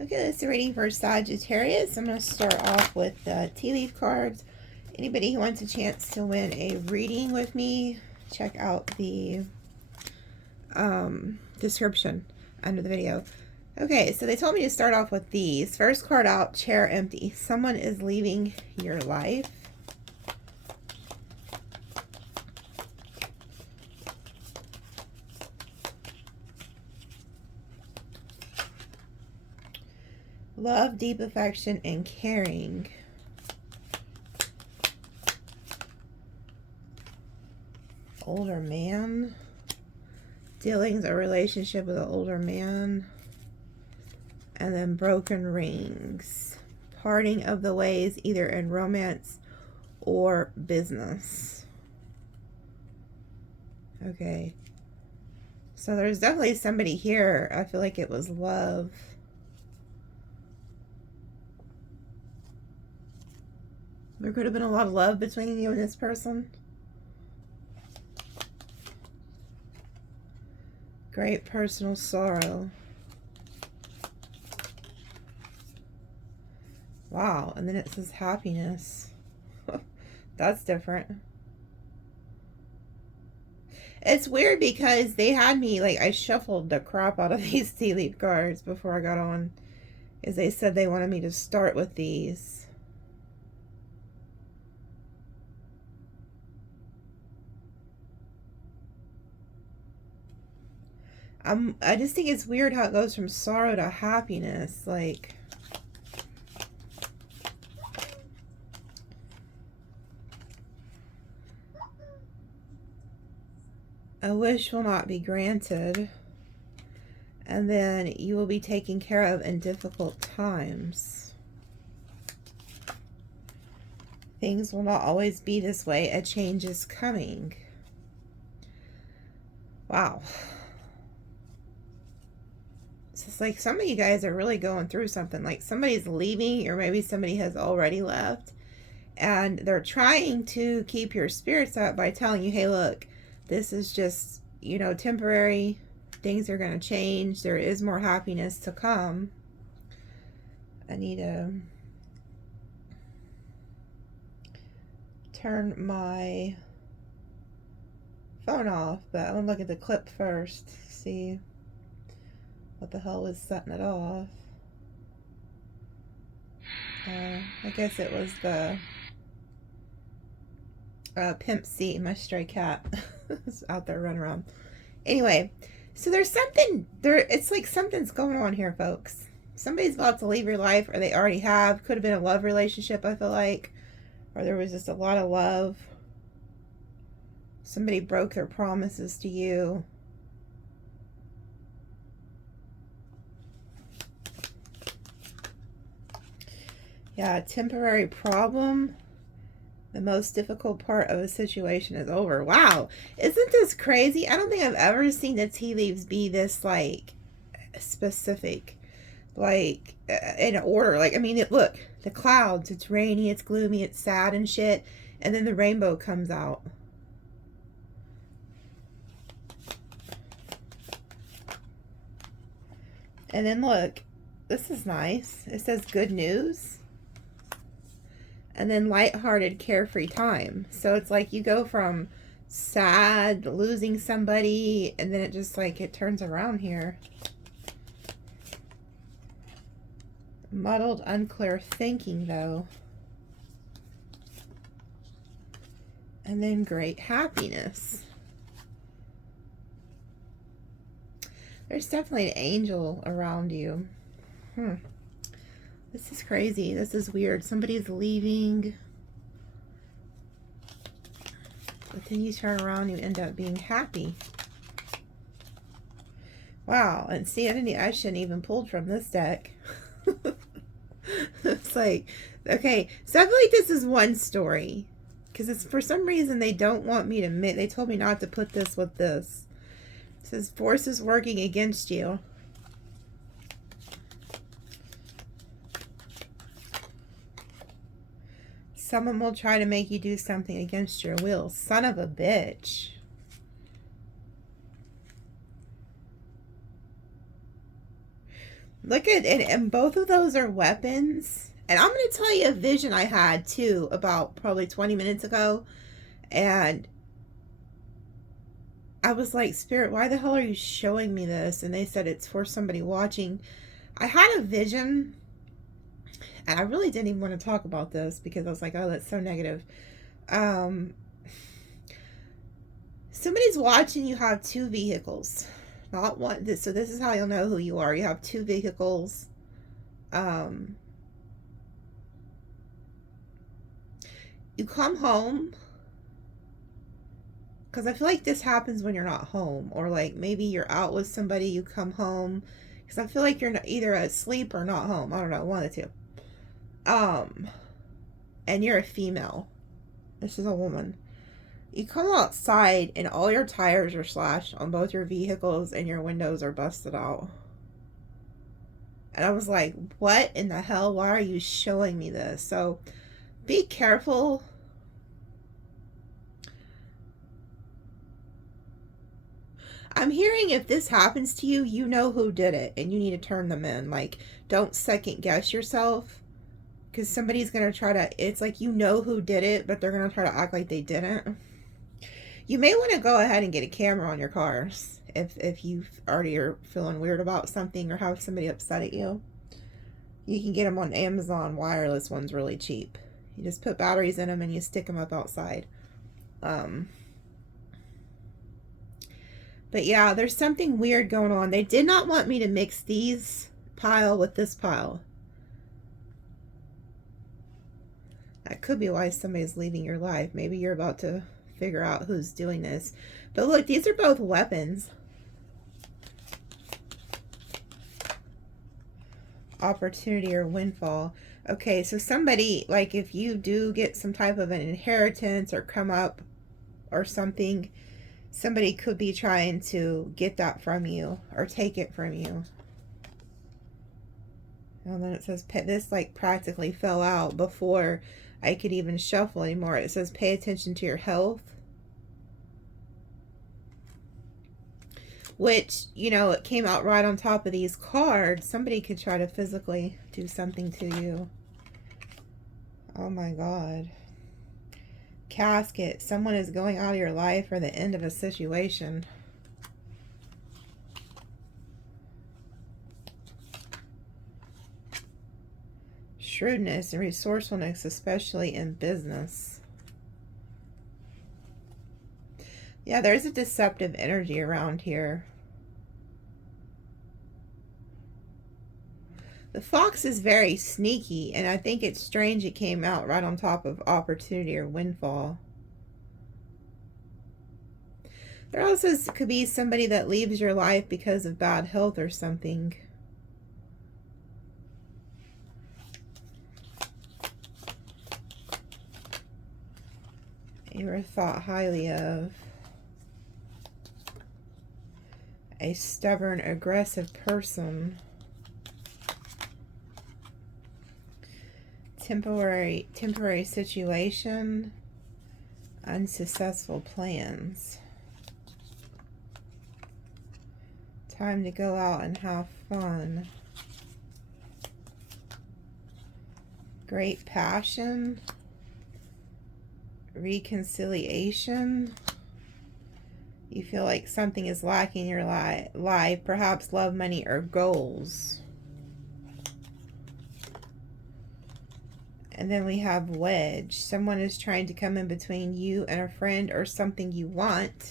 Okay, that's the reading for Sagittarius. I'm going to start off with the tea leaf cards. Anybody who wants a chance to win a reading with me, check out the description under the video. Okay, so they told me to start off with these. First card out, chair empty. Someone is leaving your life. Love, deep affection, and caring. Older man. Dealings or relationship with an older man. And then broken rings. Parting of the ways, either in romance or business. Okay. So there's definitely somebody here. I feel like it was love. There could have been a lot of love between you and this person. Great personal sorrow. Wow, and then it says happiness. That's different. It's weird because they had me, like, I shuffled the crap out of these tea leaf cards before I got on. Because they said they wanted me to start with these. I just think it's weird how it goes from sorrow to happiness. Like, a wish will not be granted. And then you will be taken care of in difficult times. Things will not always be this way. A change is coming. Wow. It's like some of you guys are really going through something. Like somebody's leaving, or maybe somebody has already left. And they're trying to keep your spirits up by telling you, hey, look, this is just, you know, temporary. Things are going to change. There is more happiness to come. I need to turn my phone off, but I'm going to look at the clip first. See what the hell was setting it off. I guess it was the Pimp C, my stray cat. Is out there running around. Anyway, so there's something there. It's like something's going on here, folks. Somebody's about to leave your life, or they already have. Could have been a love relationship, I feel like, or there was just a lot of love. Somebody broke their promises to you. Yeah, temporary problem. The most difficult part of a situation is over. Wow. Isn't this crazy? I don't think I've ever seen the tea leaves be this, like, specific. Like, in order. Like, I mean, look. The clouds. It's rainy, it's gloomy, it's sad and shit. And then the rainbow comes out. And then look. This is nice. It says good news. And then lighthearted, carefree time. So it's like you go from sad, losing somebody, and then it just like, it turns around here. Muddled, unclear thinking, though. And then great happiness. There's definitely an angel around you. This is crazy. This is weird. Somebody's leaving. But then you turn around, you end up being happy. Wow. And see, I shouldn't even pulled from this deck. It's like, okay. So I feel like this is one story. Because it's for some reason they don't want me to admit. They told me not to put this with this. It says forces working against you. Someone will try to make you do something against your will. Son of a bitch. Look at it, and both of those are weapons. And I'm going to tell you a vision I had too about probably 20 minutes ago. And I was like, Spirit, why the hell are you showing me this? And they said it's for somebody watching. I had a vision, and I really didn't even want to talk about this because I was like, oh, that's so negative. Somebody's watching you have two vehicles. Not one. So this is how you'll know who you are. You have two vehicles. You come home, because I feel like this happens when you're not home, or like maybe you're out with somebody, you come home, because I feel like you're either asleep or not home. I don't know, one of the two. And you're a female. This is a woman. You come outside and all your tires are slashed on both your vehicles and your windows are busted out. And I was like, what in the hell? Why are you showing me this? So be careful. I'm hearing if this happens to you, you know who did it and you need to turn them in. Like, don't second guess yourself, because somebody's going to try to, it's like you know who did it, but they're going to try to act like they didn't. You may want to go ahead and get a camera on your cars if you already are feeling weird about something or have somebody upset at you. You can get them on Amazon. Wireless ones really cheap. You just put batteries in them and you stick them up outside. But yeah, there's something weird going on. They did not want me to mix these pile with this pile. That could be why somebody's leaving your life. Maybe you're about to figure out who's doing this. But look, these are both weapons. Opportunity or windfall. Okay, so somebody, like if you do get some type of an inheritance or come up or something, somebody could be trying to get that from you or take it from you. And then it says, this like practically fell out before I could even shuffle anymore. It says, pay attention to your health. Which, you know, it came out right on top of these cards. Somebody could try to physically do something to you. Oh my God. Casket. Someone is going out of your life or the end of a situation. Shrewdness and resourcefulness, especially in business. Yeah, there's a deceptive energy around here. The fox is very sneaky, and I think it's strange it came out right on top of opportunity or windfall. There also could be somebody that leaves your life because of bad health or something. You were thought highly of. A stubborn, aggressive person. Temporary situation. Unsuccessful plans. Time to go out and have fun. Great passion. Reconciliation. You feel like something is lacking in your life, perhaps love, money, or goals. And then we have wedge. Someone is trying to come in between you and a friend or something you want.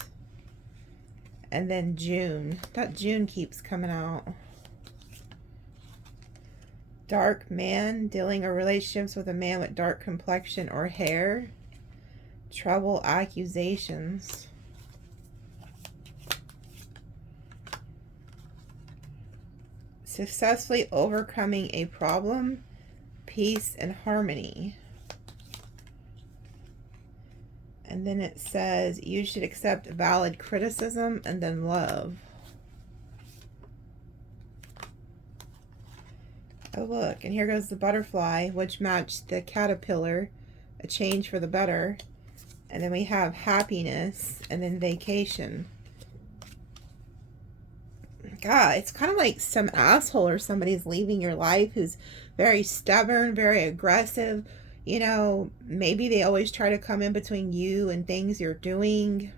And then June. That June keeps coming out. Dark man, dealing or relationships with a man with dark complexion or hair. Trouble, accusations. Successfully overcoming a problem, peace and harmony. And then it says you should accept valid criticism, and then love. Oh look, and here goes the butterfly, which matched the caterpillar, a change for the better. And then we have happiness, and then vacation. God, it's kind of like some asshole or somebody's leaving your life who's very stubborn, very aggressive. You know, maybe they always try to come in between you and things you're doing.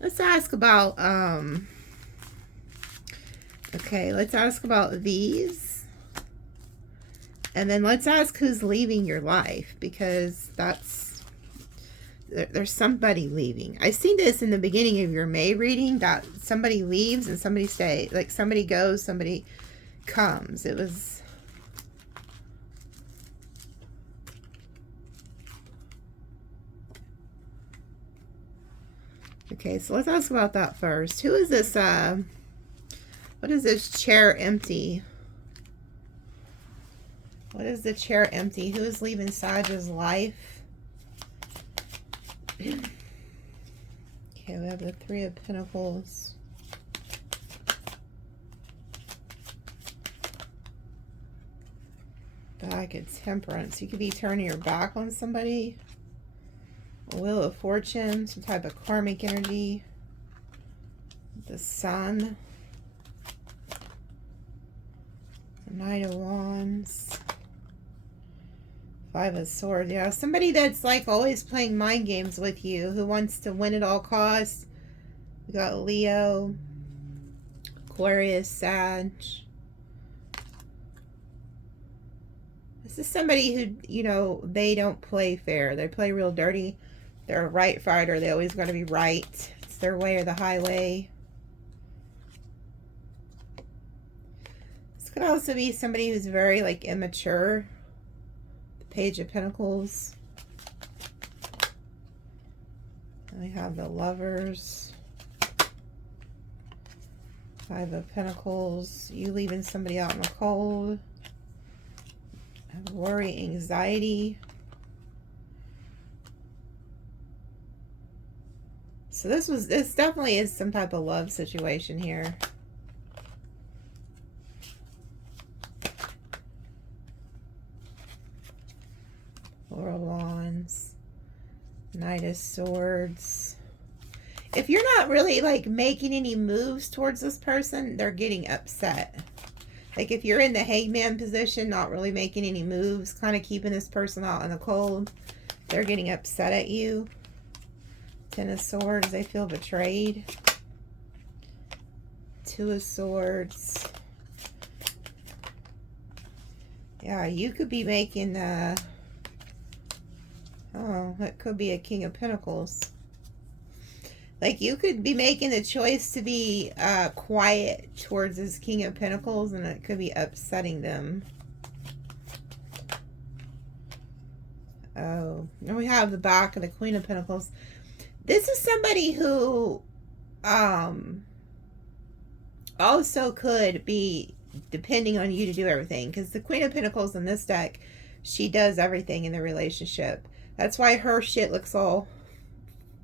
Let's ask about, okay, let's ask about these. And then let's ask who's leaving your life, because there's somebody leaving. I seen this in the beginning of your May reading, that somebody leaves and somebody stays. Like somebody goes, somebody comes. It was... Okay, so let's ask about that first. Who is this, what is this chair empty? What is the chair empty? Who is leaving Sagittarius' life? Okay, we have the Three of Pentacles. Back at Temperance. You could be turning your back on somebody. Wheel of Fortune, some type of karmic energy. The Sun. The Knight of Wands. Five of Swords. Yeah, somebody that's like always playing mind games with you, who wants to win at all costs. We got Leo, Aquarius, Sag. This is somebody who, you know, they don't play fair. They play real dirty. They're a right fighter. They always got to be right. It's their way or the highway. This could also be somebody who's very like immature. Page of Pentacles. And we have the Lovers. Five of Pentacles. You leaving somebody out in the cold. Worry, anxiety. So this definitely is some type of love situation here. Four of Wands, Knight of Swords. If you're not really like making any moves towards this person, they're getting upset. Like if you're in the Hangman position, not really making any moves, kind of keeping this person out in the cold, they're getting upset at you. Ten of Swords, they feel betrayed. Two of Swords. Yeah, you could be making oh, that could be a King of Pentacles. Like you could be making the choice to be quiet towards this King of Pentacles, and it could be upsetting them. Oh, and we have the back of the Queen of Pentacles. This is somebody who also could be depending on you to do everything, because the Queen of Pentacles in this deck, she does everything in the relationship. That's why her shit looks all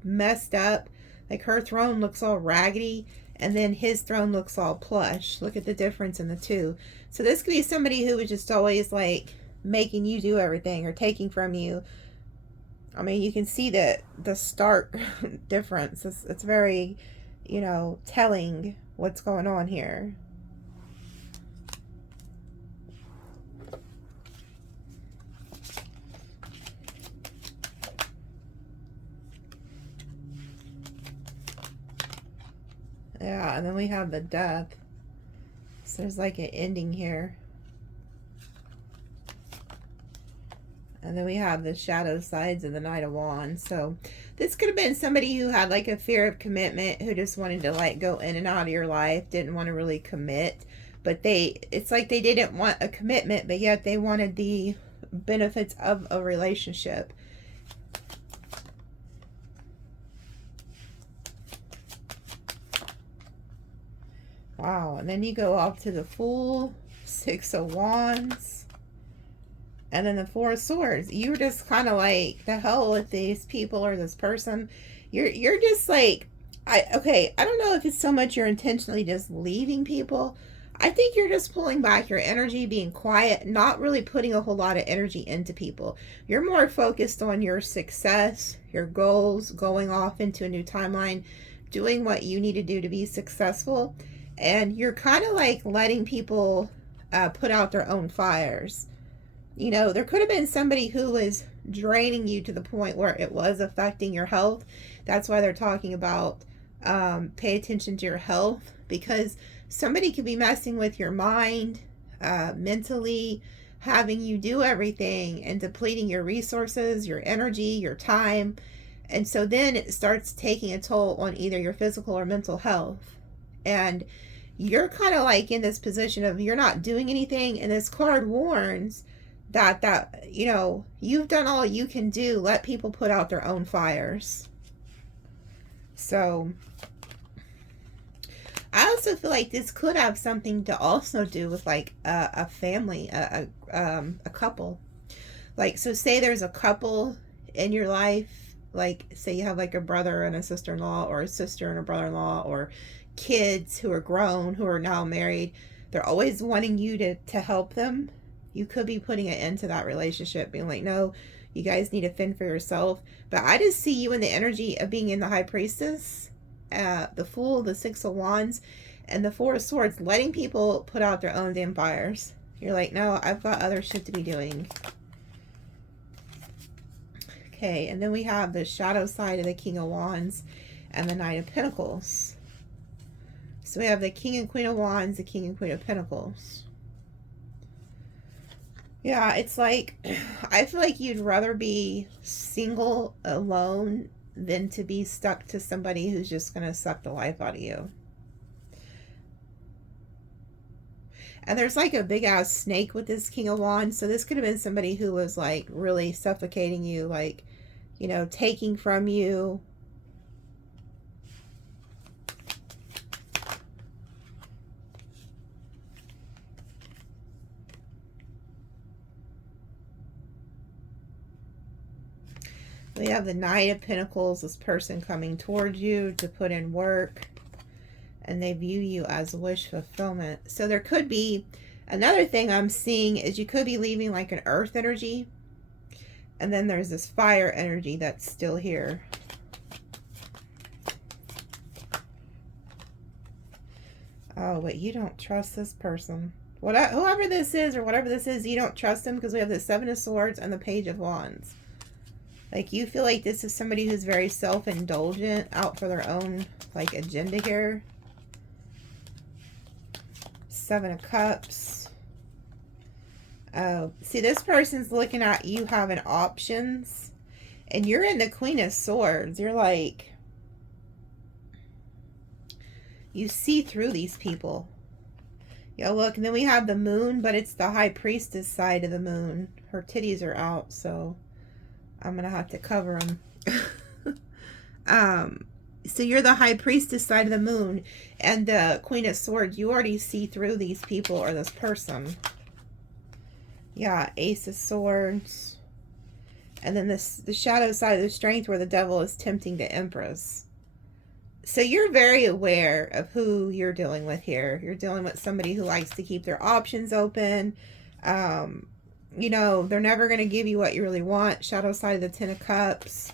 messed up. Like her throne looks all raggedy, and then his throne looks all plush. Look at the difference in the two. So this could be somebody who is just always like making you do everything or taking from you. I mean, you can see the stark difference. It's very, you know, telling what's going on here. Yeah, and then we have the Death. So there's like an ending here. And then we have the shadow sides of the Knight of Wands. So this could have been somebody who had like a fear of commitment, who just wanted to like go in and out of your life, didn't want to really commit. But it's like they didn't want a commitment, but yet they wanted the benefits of a relationship. Wow, and then you go off to the Fool, Six of Wands, and then the Four of Swords. You're just kind of like, the hell with these people or this person. You're just like, I don't know if it's so much you're intentionally just leaving people. I think you're just pulling back your energy, being quiet, not really putting a whole lot of energy into people. You're more focused on your success, your goals, going off into a new timeline, doing what you need to do to be successful, and you're kind of like letting people put out their own fires. You know, there could have been somebody who was draining you to the point where it was affecting your health. That's why they're talking about pay attention to your health, because somebody could be messing with your mind, mentally, having you do everything and depleting your resources, your energy, your time. And so then it starts taking a toll on either your physical or mental health. And you're kind of like in this position of you're not doing anything. And this card warns that you know, you've done all you can do. Let people put out their own fires. So I also feel like this could have something to also do with like a family, a couple. Like, so say there's a couple in your life, like say you have like a brother and a sister-in-law, or a sister and a brother-in-law, or kids who are grown, who are now married. They're always wanting you to help them. You could be putting an end to that relationship, being like, no, you guys need to fend for yourself. But I just see you in the energy of being in the High Priestess, the Fool, the Six of Wands, and the Four of Swords, letting people put out their own damn fires. You're like, no, I've got other shit to be doing. Okay, and then we have the shadow side of the King of Wands and the Knight of Pentacles. So we have the King and Queen of Wands, the King and Queen of Pentacles. Yeah, it's like, I feel like you'd rather be single, alone, than to be stuck to somebody who's just going to suck the life out of you. And there's like a big ass snake with this King of Wands. So this could have been somebody who was like really suffocating you, like, you know, taking from you. We have the Knight of Pentacles, this person coming towards you to put in work, and they view you as wish fulfillment. So there could be, another thing I'm seeing is you could be leaving like an earth energy, and then there's this fire energy that's still here. Oh, but you don't trust this person. Whoever this is, or whatever this is, you don't trust them, because we have the Seven of Swords and the Page of Wands. Like, you feel like this is somebody who's very self-indulgent, out for their own, like, agenda here. Seven of Cups. Oh, see, this person's looking at you having options. And you're in the Queen of Swords. You're like, you see through these people. Yeah, look, and then we have the Moon, but it's the High Priestess side of the Moon. Her titties are out, so I'm going to have to cover them. So you're the High Priestess side of the Moon, and the Queen of Swords. You already see through these people or this person. Yeah, Ace of Swords. And then the shadow side of the Strength, where the Devil is tempting the Empress. So you're very aware of who you're dealing with here. You're dealing with somebody who likes to keep their options open. You know, they're never going to give you what you really want. Shadow side of the Ten of Cups.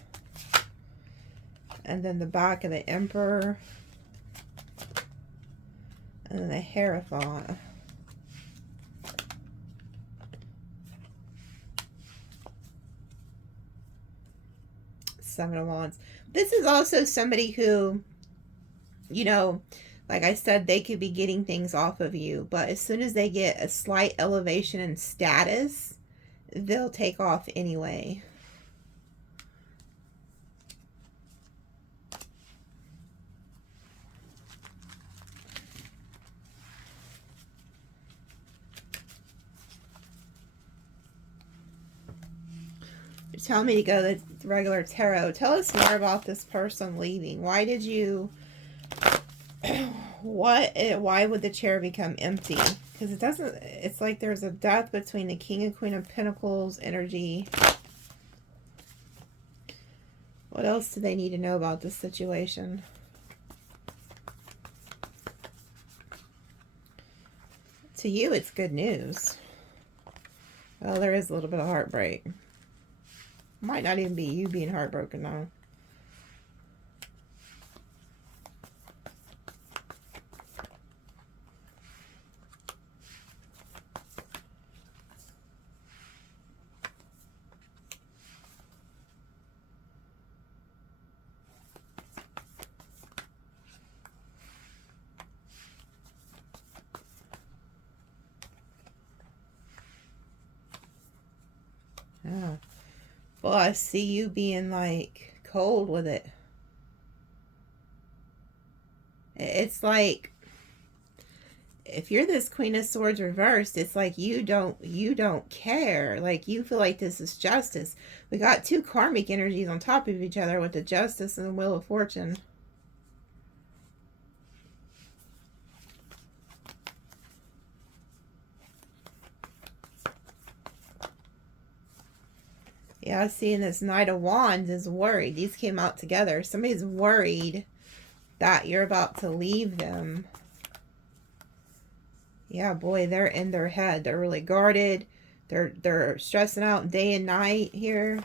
And then the back of the Emperor. And then the Hierophant. Seven of Wands. This is also somebody who, you know, like I said, they could be getting things off of you, but as soon as they get a slight elevation in status, they'll take off anyway. You're telling me to go to the regular tarot. Tell us more about this person leaving. Why did you... why would the chair become empty? Because it doesn't, it's like there's a death between the King and Queen of Pentacles energy. What else do they need to know about this situation? To you, it's good news. Well, there is a little bit of heartbreak. Might not even be you being heartbroken, though. Yeah. Well, I see you being like cold with it. It's like if you're this Queen of Swords reversed, it's like you don't care. Like you feel like this is justice. We got two karmic energies on top of each other with the Justice and the Wheel of Fortune. Yeah, I see in this Knight of Wands is worried. These came out together. Somebody's worried that you're about to leave them. Yeah, boy, they're in their head. They're really guarded. They're stressing out day and night here.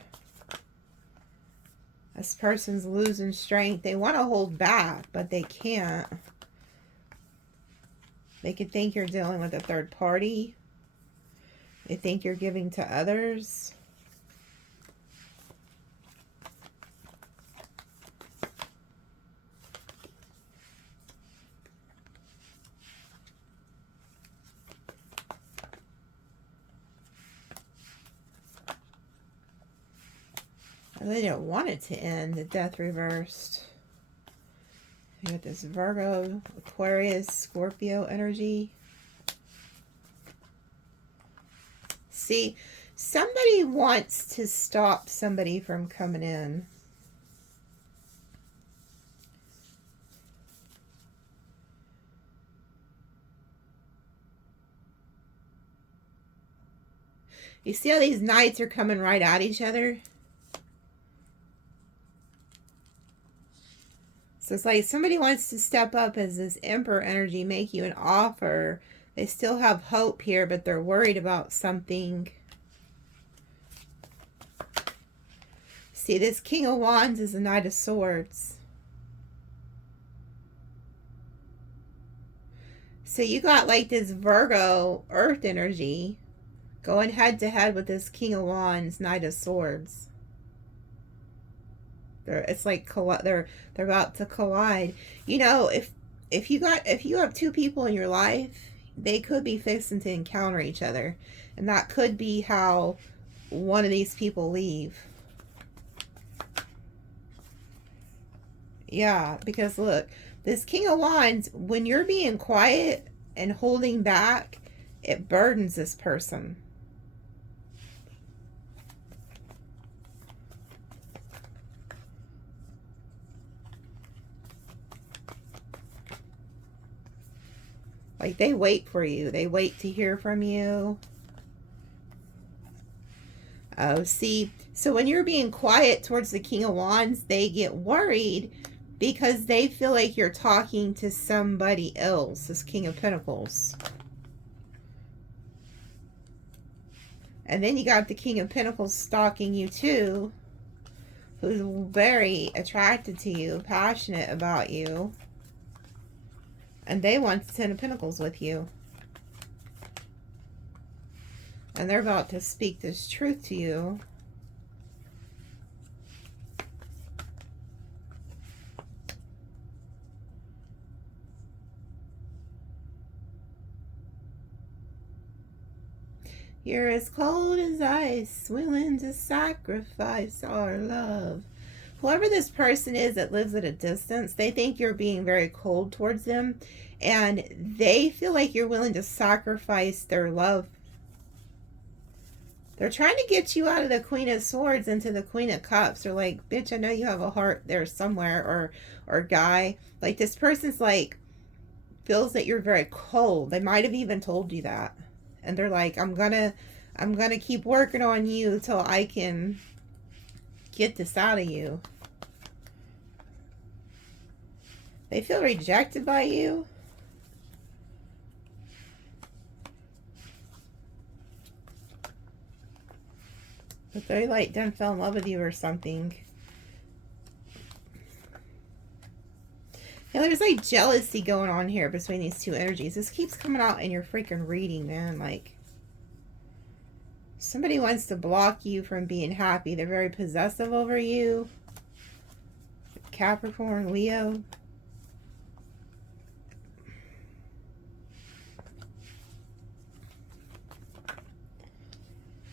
This person's losing strength. They want to hold back, but they can't. They could think you're dealing with a third party. They think you're giving to others. They don't want it to end. The Death reversed. You got this Virgo, Aquarius, Scorpio energy. See, somebody wants to stop somebody from coming in. You see how these knights are coming right at each other? So it's like somebody wants to step up as this Emperor energy, make you an offer. They still have hope here, but they're worried about something. See, this King of Wands is a Knight of Swords. So you got like this Virgo Earth energy going head to head with this King of Wands, Knight of Swords. It's like they're about to collide. You know, if you have two people in your life, they could be fixing to encounter each other, and that could be how one of these people leave. Yeah, because look, this King of Wands, when you're being quiet and holding back, it burdens this person. Like they wait for you. They wait to hear from you. Oh, see, so when you're being quiet towards the King of Wands, they get worried because they feel like you're talking to somebody else, this King of Pentacles. And then you got the King of Pentacles stalking you too, who's very attracted to you, passionate about you. And they want the Ten of Pentacles with you. And they're about to speak this truth to you. You're as cold as ice, willing to sacrifice our love. Whoever this person is that lives at a distance, they think you're being very cold towards them. And they feel like you're willing to sacrifice their love. They're trying to get you out of the Queen of Swords into the Queen of Cups. They're like, bitch, I know you have a heart there somewhere. Or guy. Like this person's like, feels that you're very cold. They might have even told you that. And they're like, I'm gonna keep working on you till I can get this out of you. They feel rejected by you. But they like done fell in love with you or something. Yeah, there's like jealousy going on here between these two energies. This keeps coming out in your freaking reading, man. Like, somebody wants to block you from being happy. They're very possessive over you. Capricorn, Leo.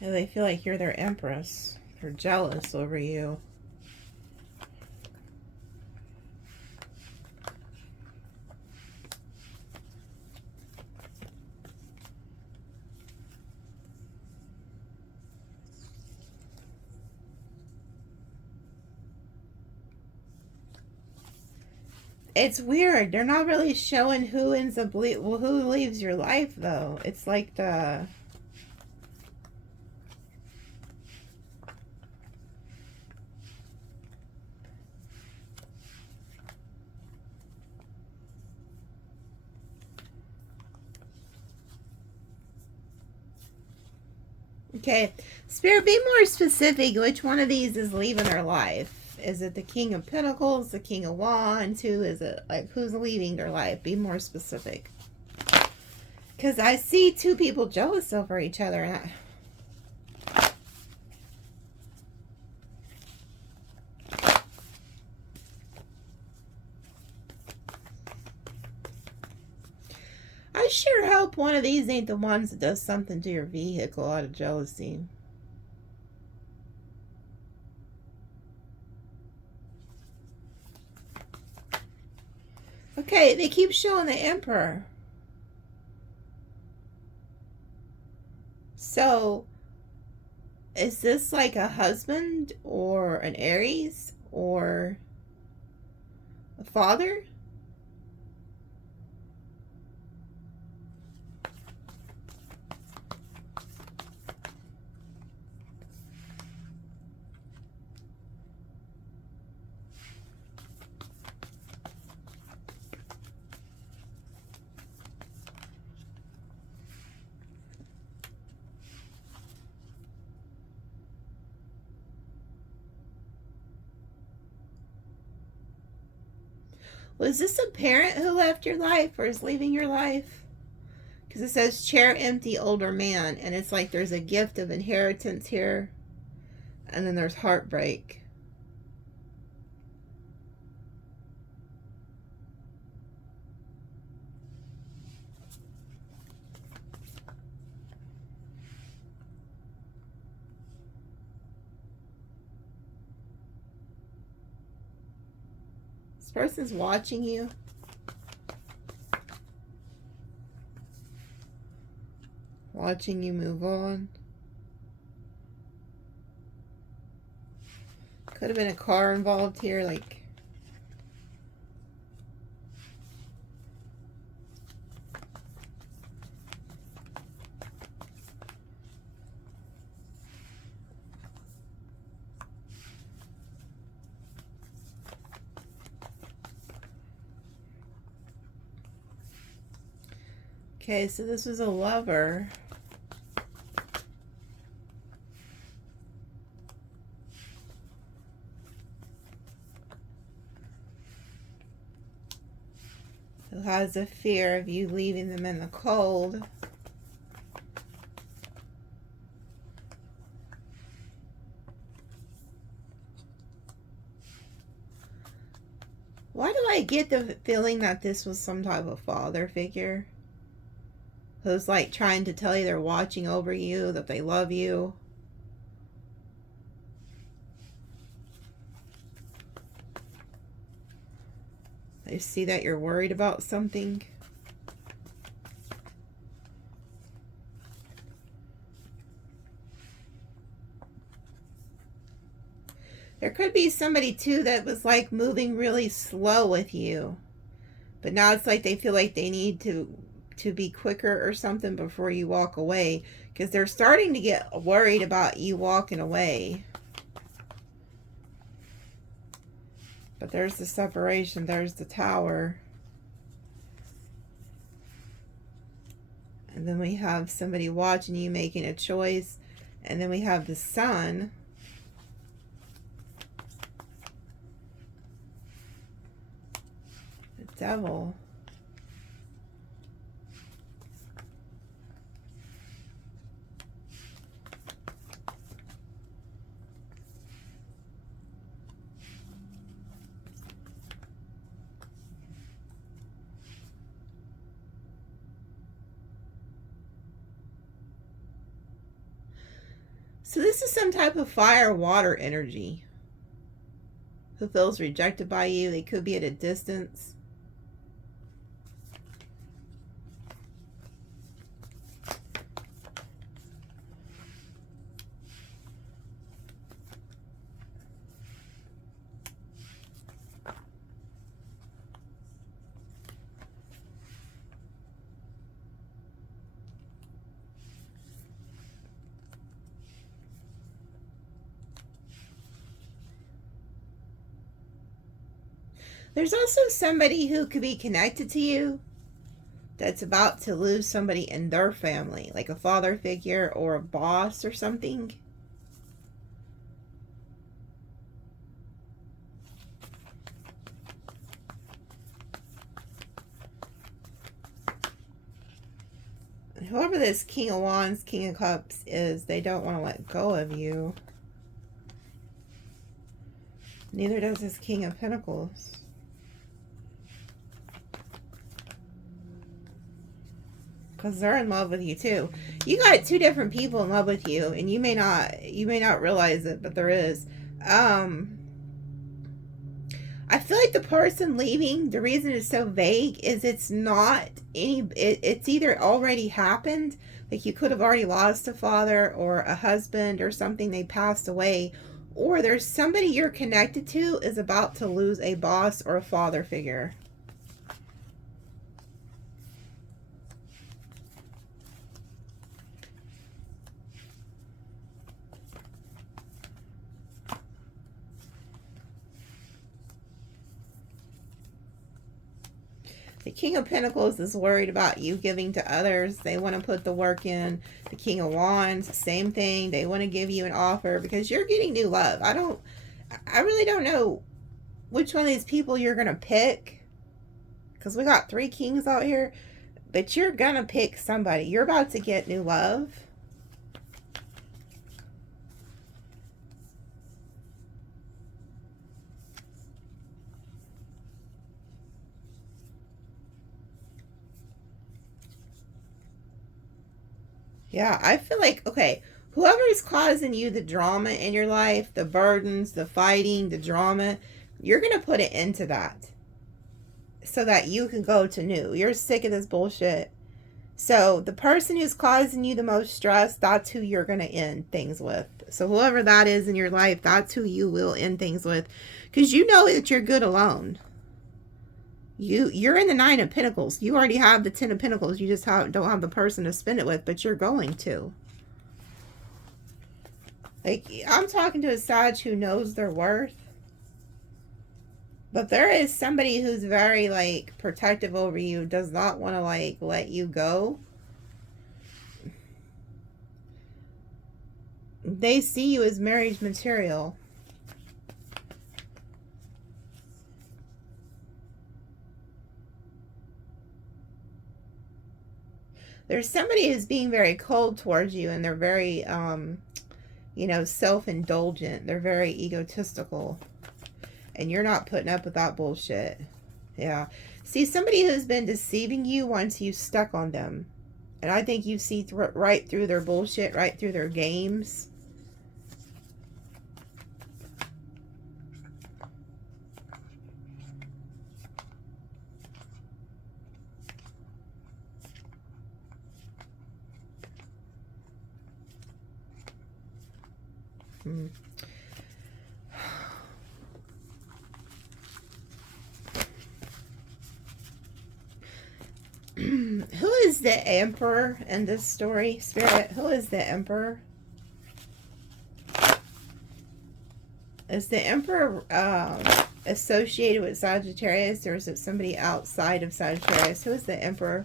And they feel like you're their empress. They're jealous over you. It's weird. They're not really showing who ends up who leaves your life though. It's like the Okay, Spirit, be more specific. Which one of these is leaving their life? Is it the King of Pentacles, the King of Wands? Who is it? Like, who's leaving their life? Be more specific. Because I see two people jealous over each other. And I sure hope one of these ain't the ones that does something to your vehicle out of jealousy. Okay, they keep showing the Emperor. So, is this like a husband or an Aries or a father? Was this a parent who left your life or is leaving your life? Because it says chair empty older man, and it's like there's a gift of inheritance here, and then there's heartbreak. This person's watching you. Watching you move on. Could have been a car involved here, like... Okay, so this was a lover. Who has a fear of you leaving them in the cold. Why do I get the feeling that this was some type of father figure? Who's like trying to tell you they're watching over you, that they love you. They see that you're worried about something. There could be somebody too that was like moving really slow with you. But now it's like they feel like they need to be quicker or something before you walk away. Because they're starting to get worried about you walking away. But there's the separation. There's the Tower. And then we have somebody watching you making a choice. And then we have the Sun. The Devil. So this is some type of fire water energy who feels rejected by you. They could be at a distance. There's also somebody who could be connected to you that's about to lose somebody in their family, like a father figure or a boss or something. And whoever this King of Wands, King of Cups is, they don't want to let go of you. Neither does this King of Pentacles. Because they're in love with you too. You got two different people in love with you, and you may not realize it, but there is. I feel like the person leaving, the reason it's so vague is it's not any, it's either already happened, like you could have already lost a father or a husband or something, they passed away, or there's somebody you're connected to is about to lose a boss or a father figure. The King of Pentacles is worried about you giving to others. They want to put the work in. The King of Wands, same thing. They want to give you an offer because you're getting new love. I really don't know which one of these people you're going to pick, because we got 3 kings out here, but you're going to pick somebody. You're about to get new love. Yeah, I feel like, okay, whoever is causing you the drama in your life, the burdens, the fighting, the drama, you're going to put it into that so that you can go to new. You're sick of this bullshit. So the person who's causing you the most stress, that's who you're going to end things with. So whoever that is in your life, that's who you will end things with, because you know that you're good alone. You're in the 9 of Pentacles. You already have the 10 of Pentacles. You just don't have the person to spend it with, but you're going to. Like, I'm talking to a Sag who knows their worth. But there is somebody who's very, like, protective over you, does not want to, like, let you go. They see you as marriage material. There's somebody who's being very cold towards you, and they're very, you know, self-indulgent. They're very egotistical. And you're not putting up with that bullshit. Yeah. See, somebody who's been deceiving you wants you stuck on them. And I think you see right through their bullshit, right through their games. Who is the Emperor in this story, Spirit? Who is the Emperor? Is the Emperor associated with Sagittarius, or is it somebody outside of Sagittarius? Who is the Emperor?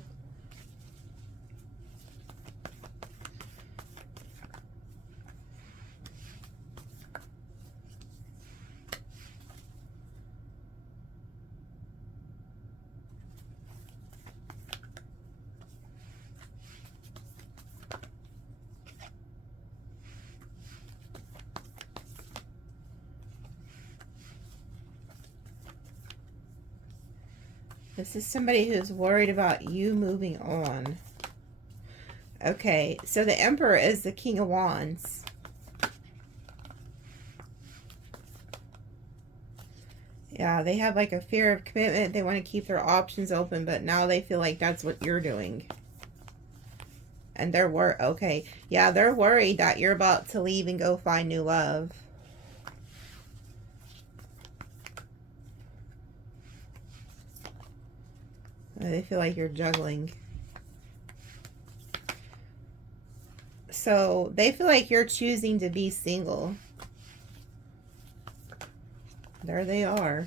This is somebody who's worried about you moving on. Okay, so the Emperor is the King of Wands. Yeah, they have like a fear of commitment. They want to keep their options open, but now they feel like that's what you're doing. And they're okay. Yeah, they're worried that you're about to leave and go find new love. They feel like you're juggling. So they feel like you're choosing to be single. There they are.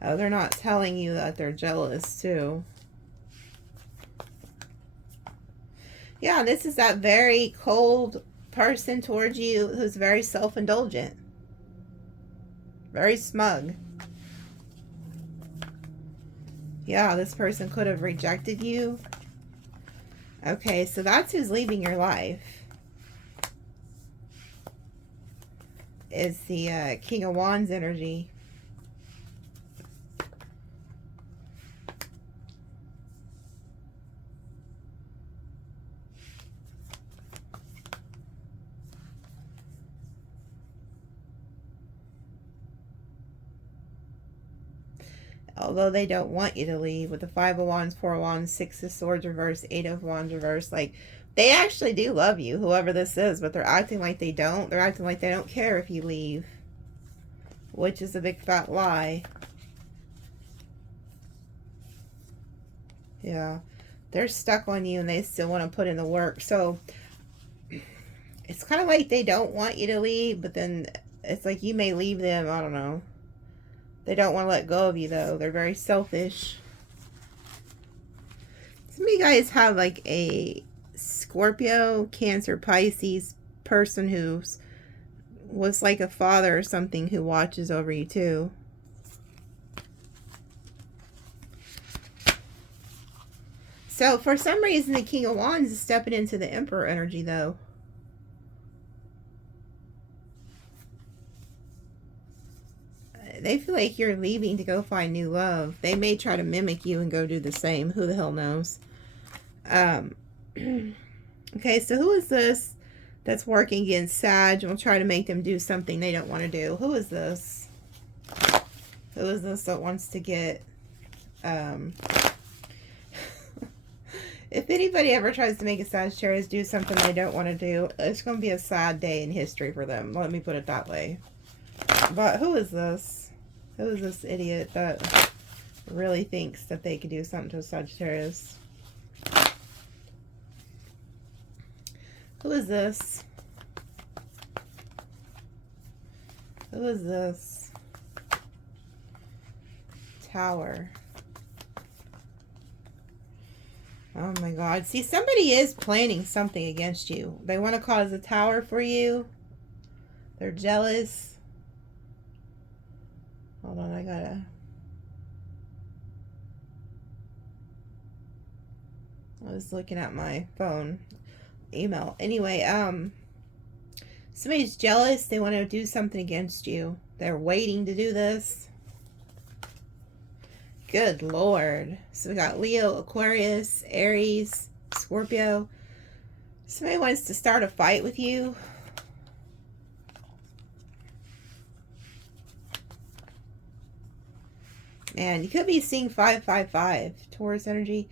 Oh, they're not telling you that they're jealous too. Yeah, this is that very cold person towards you who's very self-indulgent. Very smug. Yeah, this person could have rejected you. Okay, so that's who's leaving your life. Is the King of Wands energy. Although they don't want you to leave, with the Five of Wands, Four of Wands, Six of Swords reverse, Eight of Wands reverse, like, they actually do love you, whoever this is, but they're acting like they don't. They're acting like they don't care if you leave, which is a big fat lie. Yeah, they're stuck on you and they still want to put in the work. So it's kind of like they don't want you to leave, but then it's like you may leave them. I don't know. They don't want to let go of you, though. They're very selfish. Some of you guys have like a Scorpio, Cancer, Pisces person who was like a father or something who watches over you too. So for some reason, the King of Wands is stepping into the Emperor energy, though. They feel like you're leaving to go find new love. They may try to mimic you and go do the same. Who the hell knows? Okay, so who is this that's working against Sag and will try to make them do something they don't want to do? Who is this? Who is this that wants to get... If anybody ever tries to make a Sagittarius do something they don't want to do, it's going to be a sad day in history for them. Let me put it that way. But who is this? Who is this idiot that really thinks that they could do something to a Sagittarius? Who is this? Who is this? Tower. Oh my God. See, somebody is planning something against you. They want to cause a tower for you. They're jealous. Hold on, I was looking at my phone email. Anyway, somebody's jealous. They want to do something against you. They're waiting to do this. Good Lord. So we got Leo, Aquarius, Aries, Scorpio. Somebody wants to start a fight with you. Man, you could be seeing 555, Taurus energy.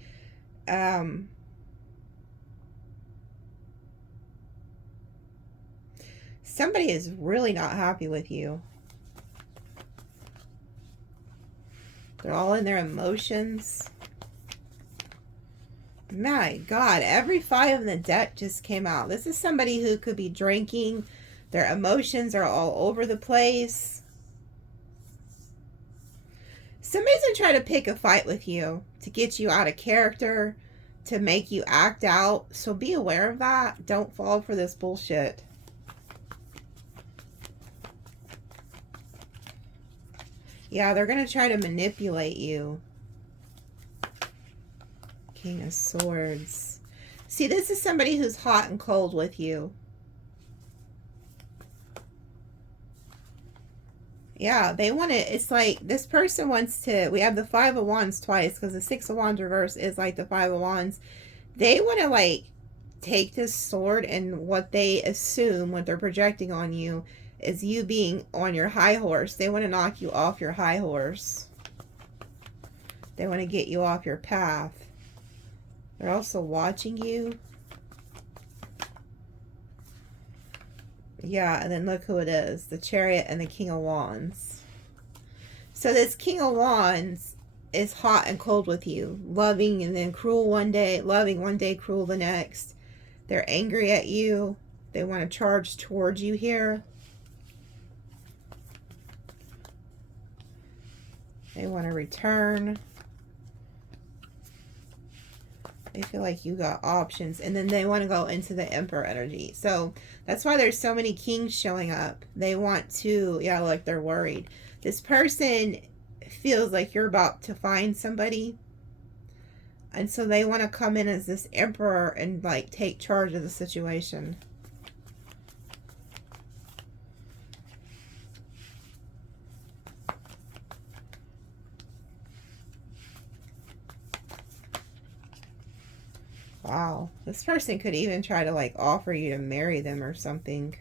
Somebody is really not happy with you. They're all in their emotions. My God, every five in the deck just came out. This is somebody who could be drinking. Their emotions are all over the place. Somebody's going to try to pick a fight with you to get you out of character, to make you act out. So be aware of that. Don't fall for this bullshit. Yeah, they're going to try to manipulate you. King of Swords. See, this is somebody who's hot and cold with you. Yeah, they want to, it's like this person wants to, we have the Five of Wands twice because the Six of Wands reverse is like the Five of Wands. They want to like take this sword, and what they assume, what they're projecting on you, is you being on your high horse. They want to knock you off your high horse. They want to get you off your path. They're also watching you. Yeah, and then look who it is. The Chariot and the King of Wands. So this King of Wands is hot and cold with you. Loving and then cruel one day. Loving one day, cruel the next. They're angry at you. They want to charge towards you here. They want to return. They feel like you got options. And then they want to go into the Emperor energy. So that's why there's so many kings showing up. They want to, yeah, like they're worried. This person feels like you're about to find somebody. And so they want to come in as this Emperor and like take charge of the situation. Wow, this person could even try to like offer you to marry them or something.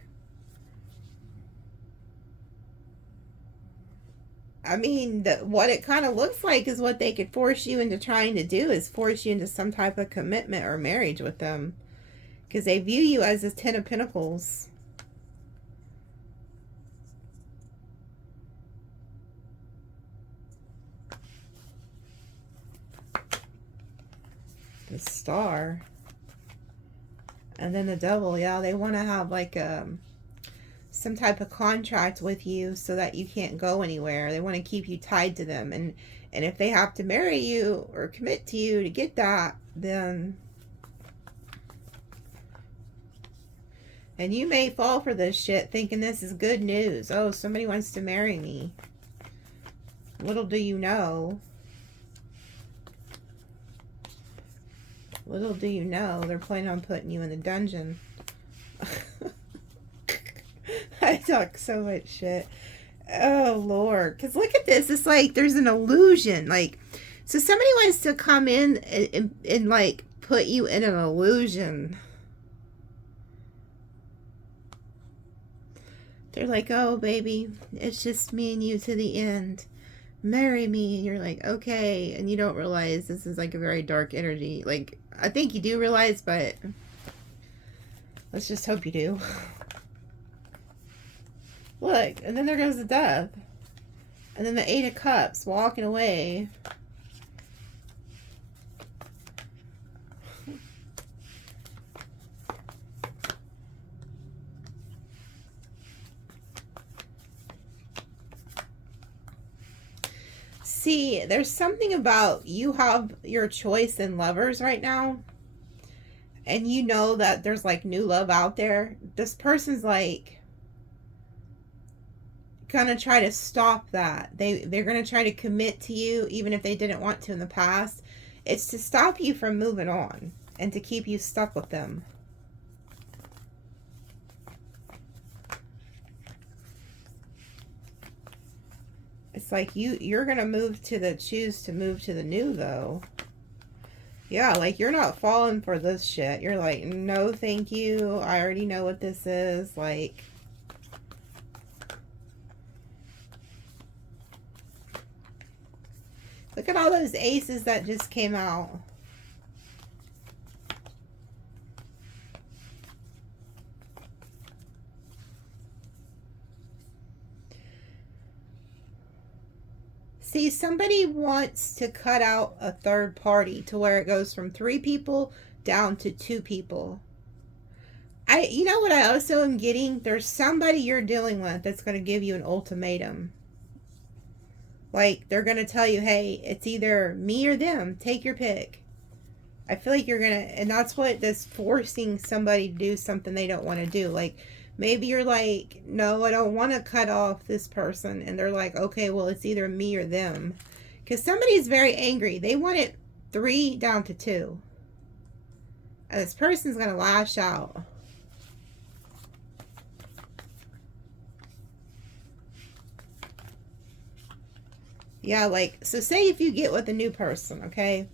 I mean, what it kind of looks like is what they could force you into trying to do is force you into some type of commitment or marriage with them. Because they view you as this Ten of Pentacles. The Star. And then the Devil. Yeah, they want to have like some type of contract with you so that you can't go anywhere. They want to keep you tied to them. And if they have to marry you or commit to you to get that, then... And you may fall for this shit thinking this is good news. Oh, somebody wants to marry me. Little do you know. Little do you know, they're planning on putting you in the dungeon. I talk so much shit. Oh, Lord. Because look at this. It's like there's an illusion. Like, so somebody wants to come in and like, put you in an illusion. They're like, oh, baby, it's just me and you to the end. Marry me. And you're like, okay. And you don't realize this is like a very dark energy. Like, I think you do realize, but let's just hope you do. Look, and then there goes the Death. And then the Eight of Cups walking away. See, there's something about you have your choice in lovers right now. And you know that there's like new love out there. This person's like gonna try to stop that. They're gonna try to commit to you even if they didn't want to in the past. It's to stop you from moving on and to keep you stuck with them. It's like you're gonna choose to move to the new though. Yeah, like you're not falling for this shit. You're like, no thank you. I already know what this is. Like, look at all those aces that just came out. See, somebody wants to cut out a third party to where it goes from 3 people down to 2 people. You know what I also am getting? There's somebody you're dealing with that's going to give you an ultimatum. Like, they're going to tell you, hey, it's either me or them. Take your pick. I feel like you're going to, and that's what this forcing somebody to do something they don't want to do. Like, maybe you're like, no, I don't want to cut off this person. And they're like, okay, well, it's either me or them. Because somebody's very angry. They want it 3 down to 2. And this person's going to lash out. Yeah, like, so say if you get with a new person, okay?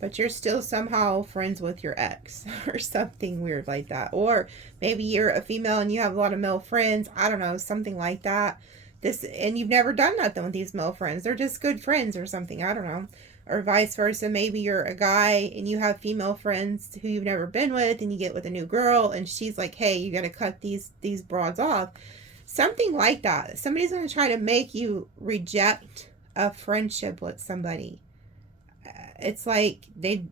But you're still somehow friends with your ex or something weird like that. Or maybe you're a female and you have a lot of male friends. I don't know, something like that. And you've never done nothing with these male friends. They're just good friends or something. I don't know. Or vice versa. Maybe you're a guy and you have female friends who you've never been with, and you get with a new girl and she's like, hey, you got to cut these broads off. Something like that. Somebody's going to try to make you reject a friendship with somebody. It's like they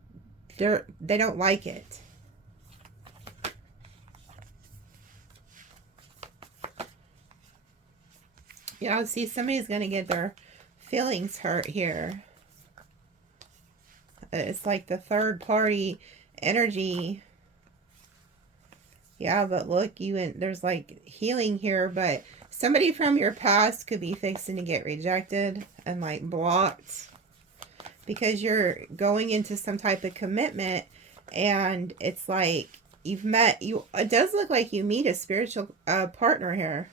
don't like it. Yeah, see, somebody's gonna get their feelings hurt here. It's like the third party energy. Yeah, but look, there's like healing here, but somebody from your past could be fixing to get rejected and like blocked, because you're going into some type of commitment, and it's like it does look like you meet a spiritual partner here.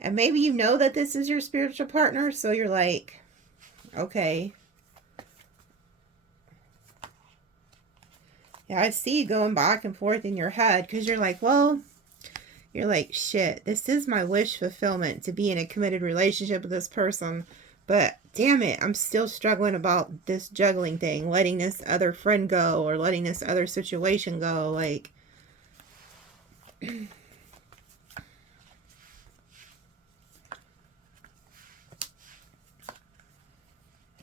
And maybe you know that this is your spiritual partner, so you're like, okay. Yeah, I see you going back and forth in your head, because you're like, well, you're like, shit, this is my wish fulfillment to be in a committed relationship with this person. But damn it, I'm still struggling about this juggling thing, letting this other friend go or letting this other situation go. Like,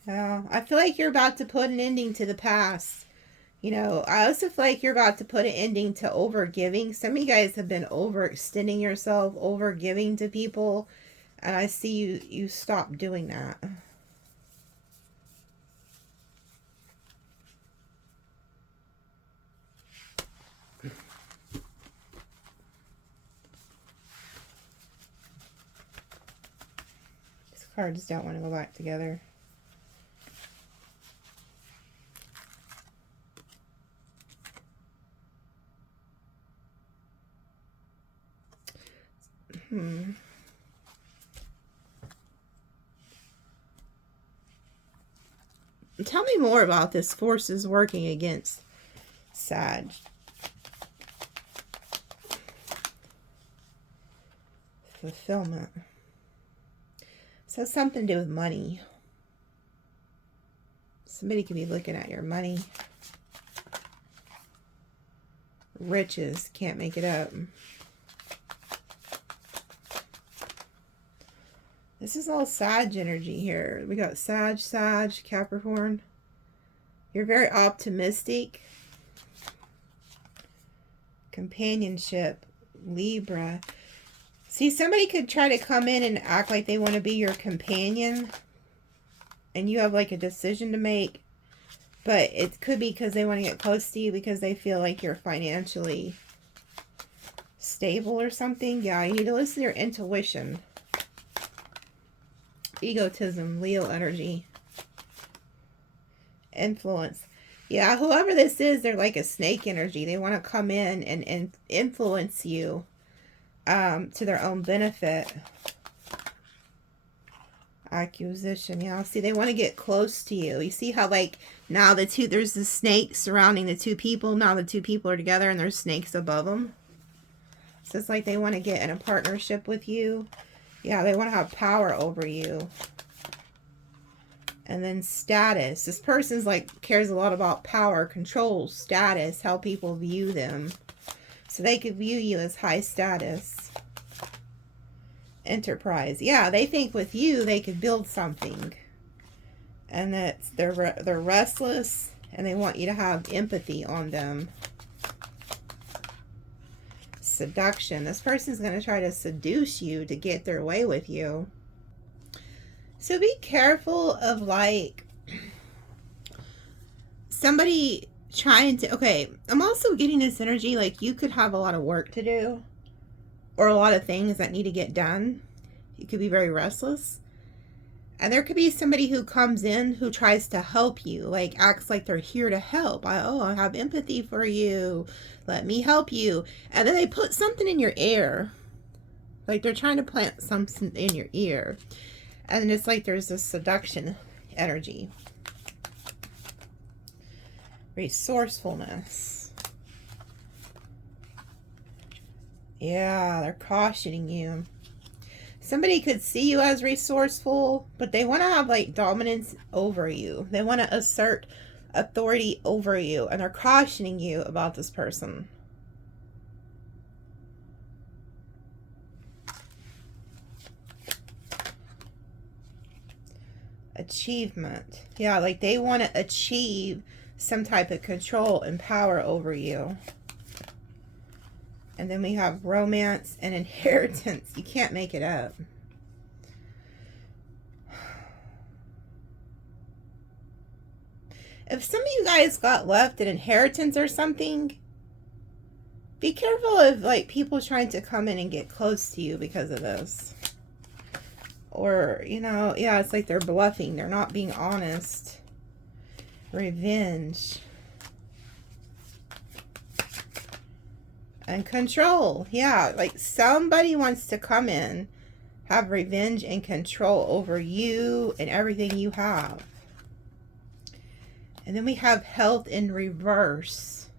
I feel like you're about to put an ending to the past. You know, I also feel like you're about to put an ending to overgiving. Some of you guys have been overextending yourself, overgiving to people. And I see you stop doing that. These cards don't want to go back together. Tell me more about this forces working against Sag. Fulfillment. So something to do with money. Somebody could be looking at your money. Riches. Can't make it up. This is all Sag energy here. We got Sag, Capricorn. You're very optimistic. Companionship, Libra. See, somebody could try to come in and act like they want to be your companion, and you have like a decision to make. But it could be because they want to get close to you because they feel like you're financially stable or something. Yeah, you need to listen to your intuition. Egotism, Leo energy. Influence. Yeah, whoever this is, they're like a snake energy. They want to come in and influence you to their own benefit. Acquisition. Yeah, see, they want to get close to you. You see how like now there's the snake surrounding the two people. Now the two people are together and there's snakes above them. So it's like they want to get in a partnership with you. Yeah, they want to have power over you. And then status. This person's like cares a lot about power, control, status, how people view them. So they could view you as high status. Enterprise. Yeah, they think with you they could build something. And that's they're restless and they want you to have empathy on them. Seduction. This person's going to try to seduce you to get their way with you. So be careful of like somebody trying to, okay, I'm also getting this energy like you could have a lot of work to do or a lot of things that need to get done. You could be very restless. And there could be somebody who comes in who tries to help you, like acts like they're here to help. I have empathy for you. Let me help you. And then they put something in your ear. Like they're trying to plant something in your ear. And it's like there's this seduction energy. Resourcefulness. Yeah, they're cautioning you. Somebody could see you as resourceful, but they want to have like dominance over you. They want to assert authority over you, and they're cautioning you about this person. Achievement. Yeah, like they want to achieve some type of control and power over you. And then we have romance and inheritance. You can't make it up. If some of you guys got left an inheritance or something, be careful of like people trying to come in and get close to you because of this. Or, you know, yeah, it's like they're bluffing. They're not being honest. Revenge. And control. Yeah, like somebody wants to come in, have revenge and control over you and everything you have. And then we have health in reverse.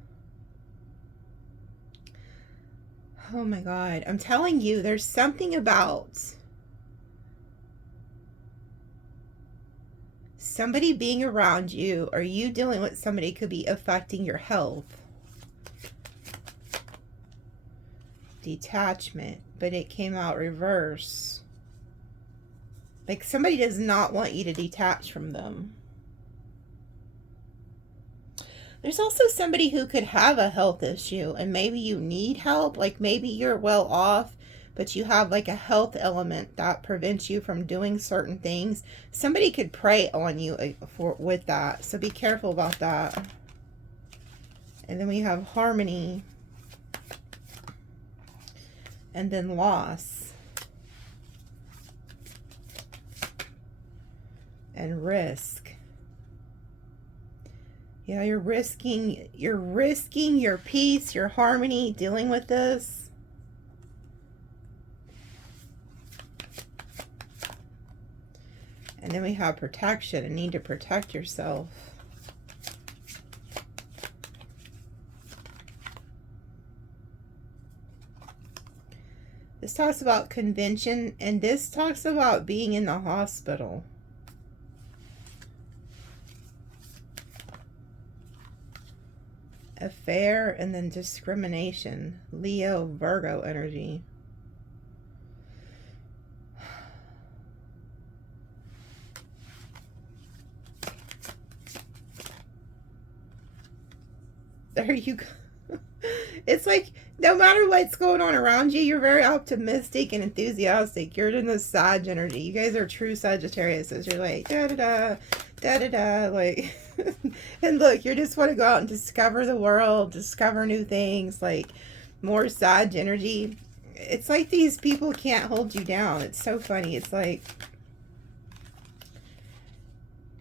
Oh my God. I'm telling you, there's something about somebody being around you or you dealing with somebody could be affecting your health. Detachment, but it came out reverse. Like somebody does not want you to detach from them. There's also somebody who could have a health issue and maybe you need help. Like maybe you're well off, but you have like a health element that prevents you from doing certain things. Somebody could prey on you with that. So be careful about that. And then we have harmony. And then loss. And risk. Yeah, you're risking your peace, your harmony, dealing with this. And then we have protection, and need to protect yourself. This talks about convention, and this talks about being in the hospital. Affair, and then discrimination. Leo, Virgo energy. There you go. It's like, no matter what's going on around you, you're very optimistic and enthusiastic. You're in this Sag energy. You guys are true Sagittariuses. You're like, da-da-da, da-da-da, like... And look, you just want to go out and discover the world, discover new things, like more Sag energy. It's like these people can't hold you down. It's so funny. It's like...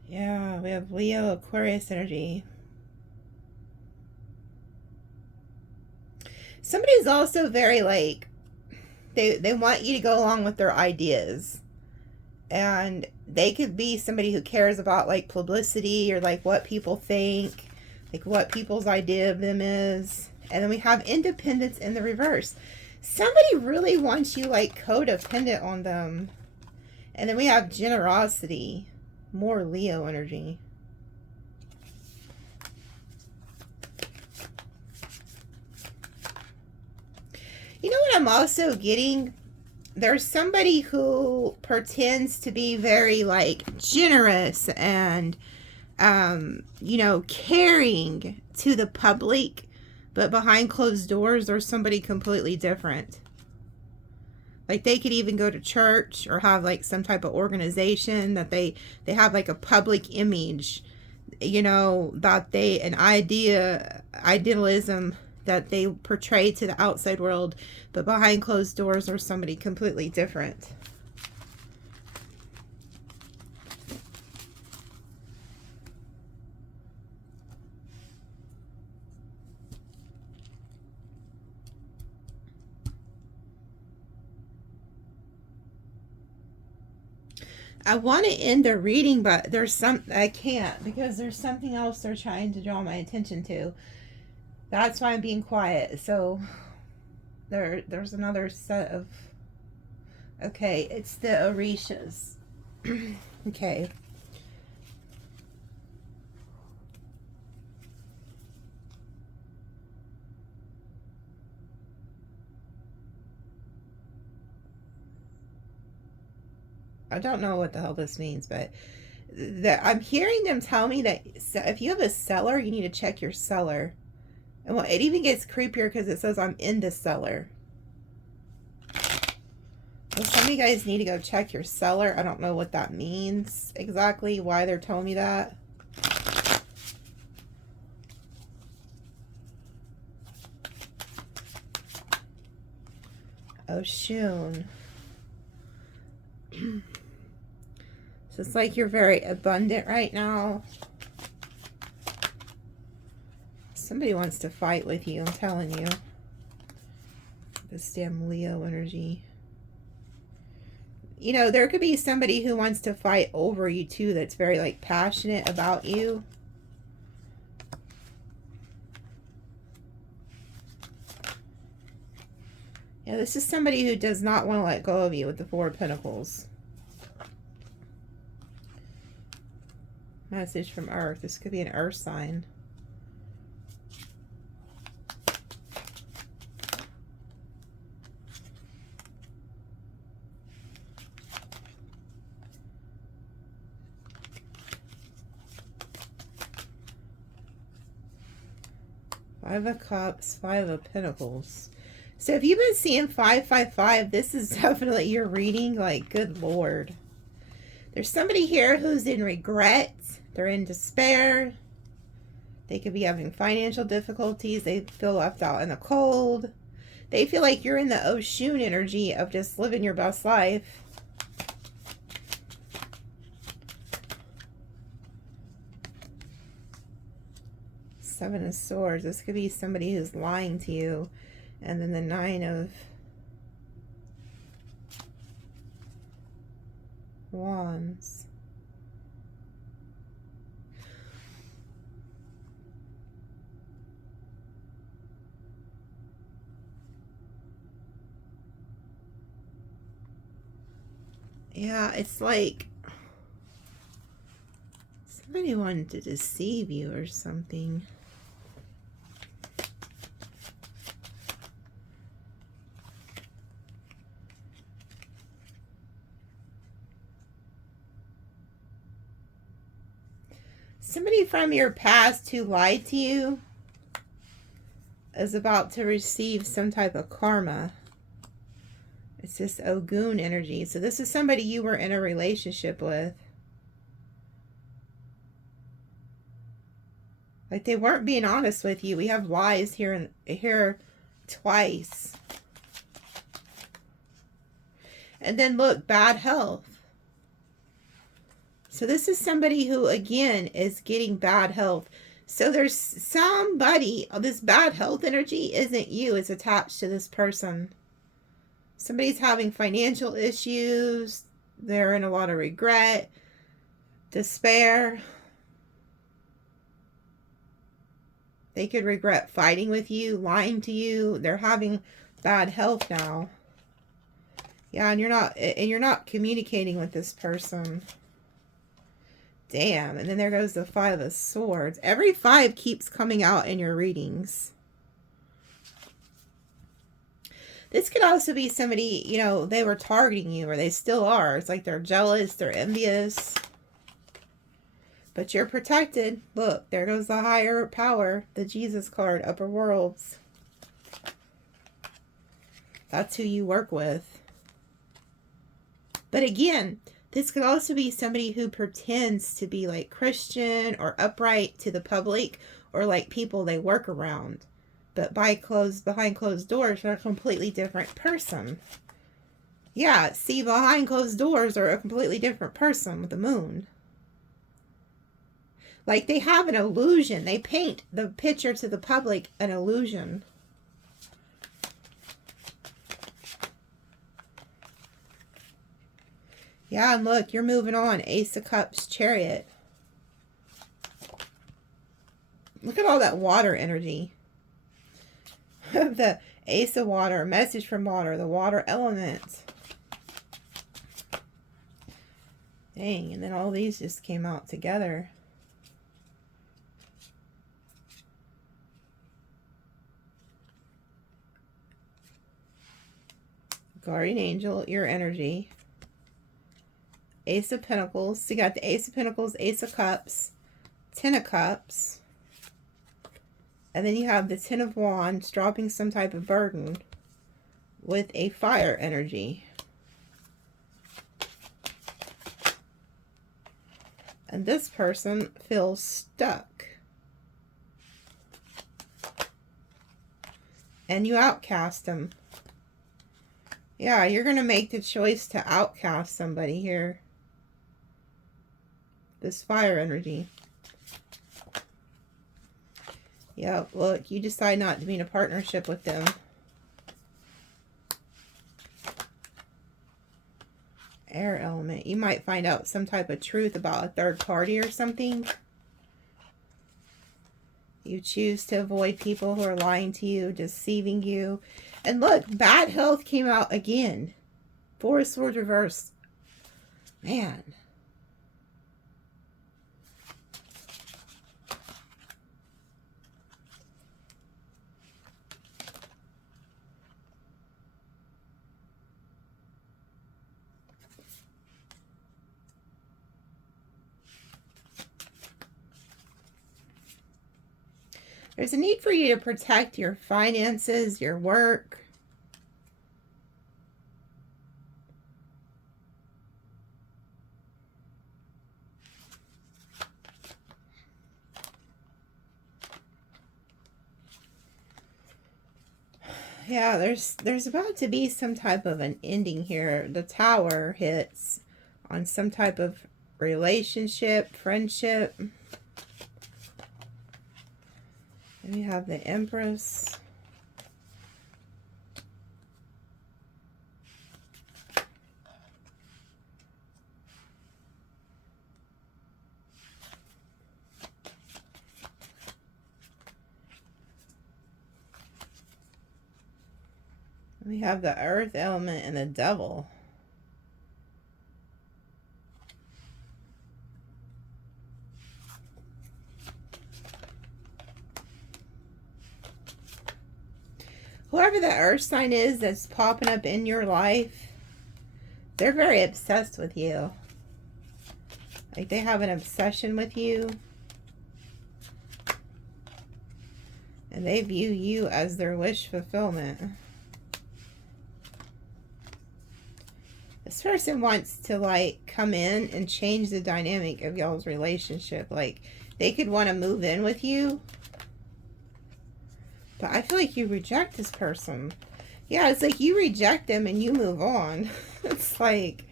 Yeah, we have Leo, Aquarius energy. Somebody's also very like, they want you to go along with their ideas. And they could be somebody who cares about like publicity or like what people think, like what people's idea of them is. And then we have independence in the reverse. Somebody really wants you like codependent on them. And then we have generosity, more Leo energy. You know what I'm also getting? There's somebody who pretends to be very like generous and, you know, caring to the public, but behind closed doors, there's somebody completely different. Like they could even go to church or have like some type of organization that they have like a public image, you know, that an idealism that they portray to the outside world, but behind closed doors are somebody completely different. I want to end the reading, but I can't because there's something else they're trying to draw my attention to. That's why I'm being quiet. So there's another set of, okay, it's the Orishas. Okay. I don't know what the hell this means, but I'm hearing them tell me that if you have a cellar, you need to check your cellar. And well, it even gets creepier because it says I'm in the cellar. Well, some of you guys need to go check your cellar. I don't know what that means exactly, why they're telling me that. Oh, shoon. So it's like you're very abundant right now. Somebody wants to fight with you, I'm telling you. This damn Leo energy. You know, there could be somebody who wants to fight over you too, that's very like passionate about you. Yeah, this is somebody who does not want to let go of you with the Four of Pentacles. Message from Earth. This could be an Earth sign. Five of Cups, Five of Pentacles. So if you've been seeing 555, this is definitely your reading. Like, good Lord. There's somebody here who's in regret. They're in despair. They could be having financial difficulties. They feel left out in the cold. They feel like you're in the Oshun energy of just living your best life. Seven of Swords. This could be somebody who's lying to you. And then the Nine of Wands. Yeah, it's like somebody wanted to deceive you or something. Somebody from your past who lied to you is about to receive some type of karma. It's this Ogun energy. So this is somebody you were in a relationship with. Like they weren't being honest with you. We have lies here twice. And then look, bad health. So this is somebody who, again, is getting bad health. So there's somebody, this bad health energy isn't you. It's attached to this person. Somebody's having financial issues. They're in a lot of regret, despair. They could regret fighting with you, lying to you. They're having bad health now. Yeah, and you're not communicating with this person. Damn. And then there goes the Five of Swords. Every five keeps coming out in your readings. This could also be somebody, you know, they were targeting you, or they still are. It's like they're jealous, they're envious. But you're protected. Look, there goes the higher power, the Jesus card, upper worlds. That's who you work with. But again, this could also be somebody who pretends to be like Christian or upright to the public, or like people they work around. But behind closed doors, they're a completely different person. Yeah, see, behind closed doors are a completely different person with the moon. Like they have an illusion. They paint the picture to the public an illusion. Yeah, and look, you're moving on. Ace of Cups, Chariot. Look at all that water energy. The Ace of Water, message from water, the water element. Dang, and then all these just came out together. Guardian Angel, your energy. Ace of Pentacles. So you got the Ace of Pentacles, Ace of Cups, Ten of Cups. And then you have the Ten of Wands, dropping some type of burden with a fire energy. And this person feels stuck. And you outcast them. Yeah, you're going to make the choice to outcast somebody here. This fire energy. Yeah, look, you decide not to be in a partnership with them. Air element. You might find out some type of truth about a third party or something. You choose to avoid people who are lying to you, deceiving you. And look, bad health came out again. Four of Swords reversed. Man. There's a need for you to protect your finances, your work. Yeah, there's about to be some type of an ending here. The Tower hits on some type of relationship, friendship. And we have the Empress. We have the Earth element and the Devil. Whoever the earth sign is that's popping up in your life, they're very obsessed with you. Like they have an obsession with you. And they view you as their wish fulfillment. This person wants to like come in and change the dynamic of y'all's relationship. Like they could want to move in with you. But I feel like you reject this person. Yeah, it's like you reject them and you move on. It's like,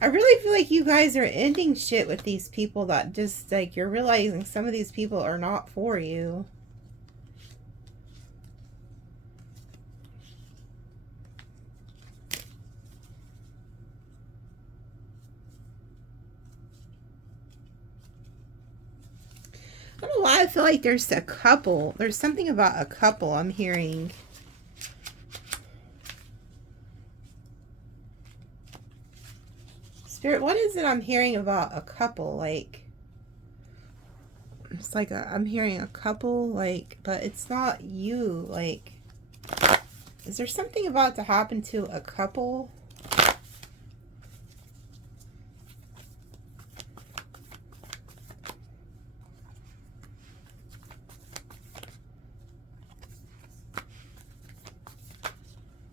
I really feel like you guys are ending shit with these people that just, like, you're realizing some of these people are not for you. I don't know why I feel like there's a couple. There's something about a couple I'm hearing. Spirit, what is it I'm hearing about a couple? Like, it's like I'm hearing a couple, like, but it's not you. Like, is there something about to happen to a couple?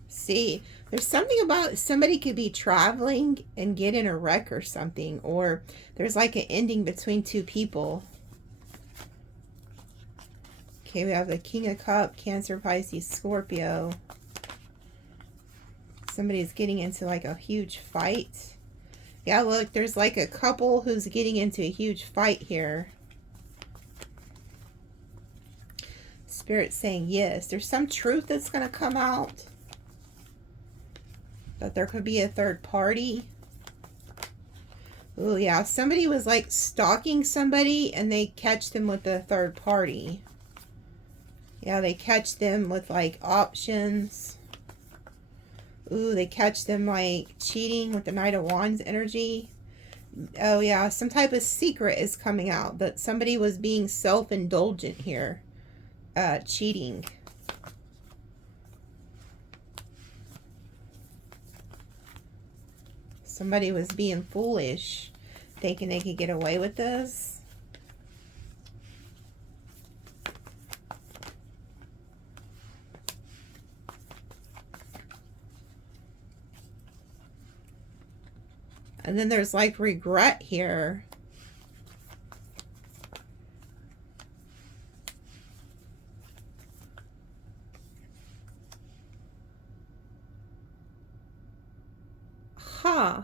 See, there's something about somebody could be traveling and get in a wreck or something, or there's like an ending between two people. Okay, we have the King of Cups, Cancer, Pisces, Scorpio. Somebody's getting into like a huge fight. Yeah, look, there's like a couple who's getting into a huge fight here. Spirit's saying yes. There's some truth that's going to come out. That there could be a third party. Oh, yeah. Somebody was like stalking somebody and they catch them with a third party. Yeah, they catch them with like options. Ooh, they catch them like cheating with the Knight of Wands energy. Oh, yeah. Some type of secret is coming out that somebody was being self-indulgent here. Cheating. Somebody was being foolish, thinking they could get away with this. And then there's like regret here. Huh.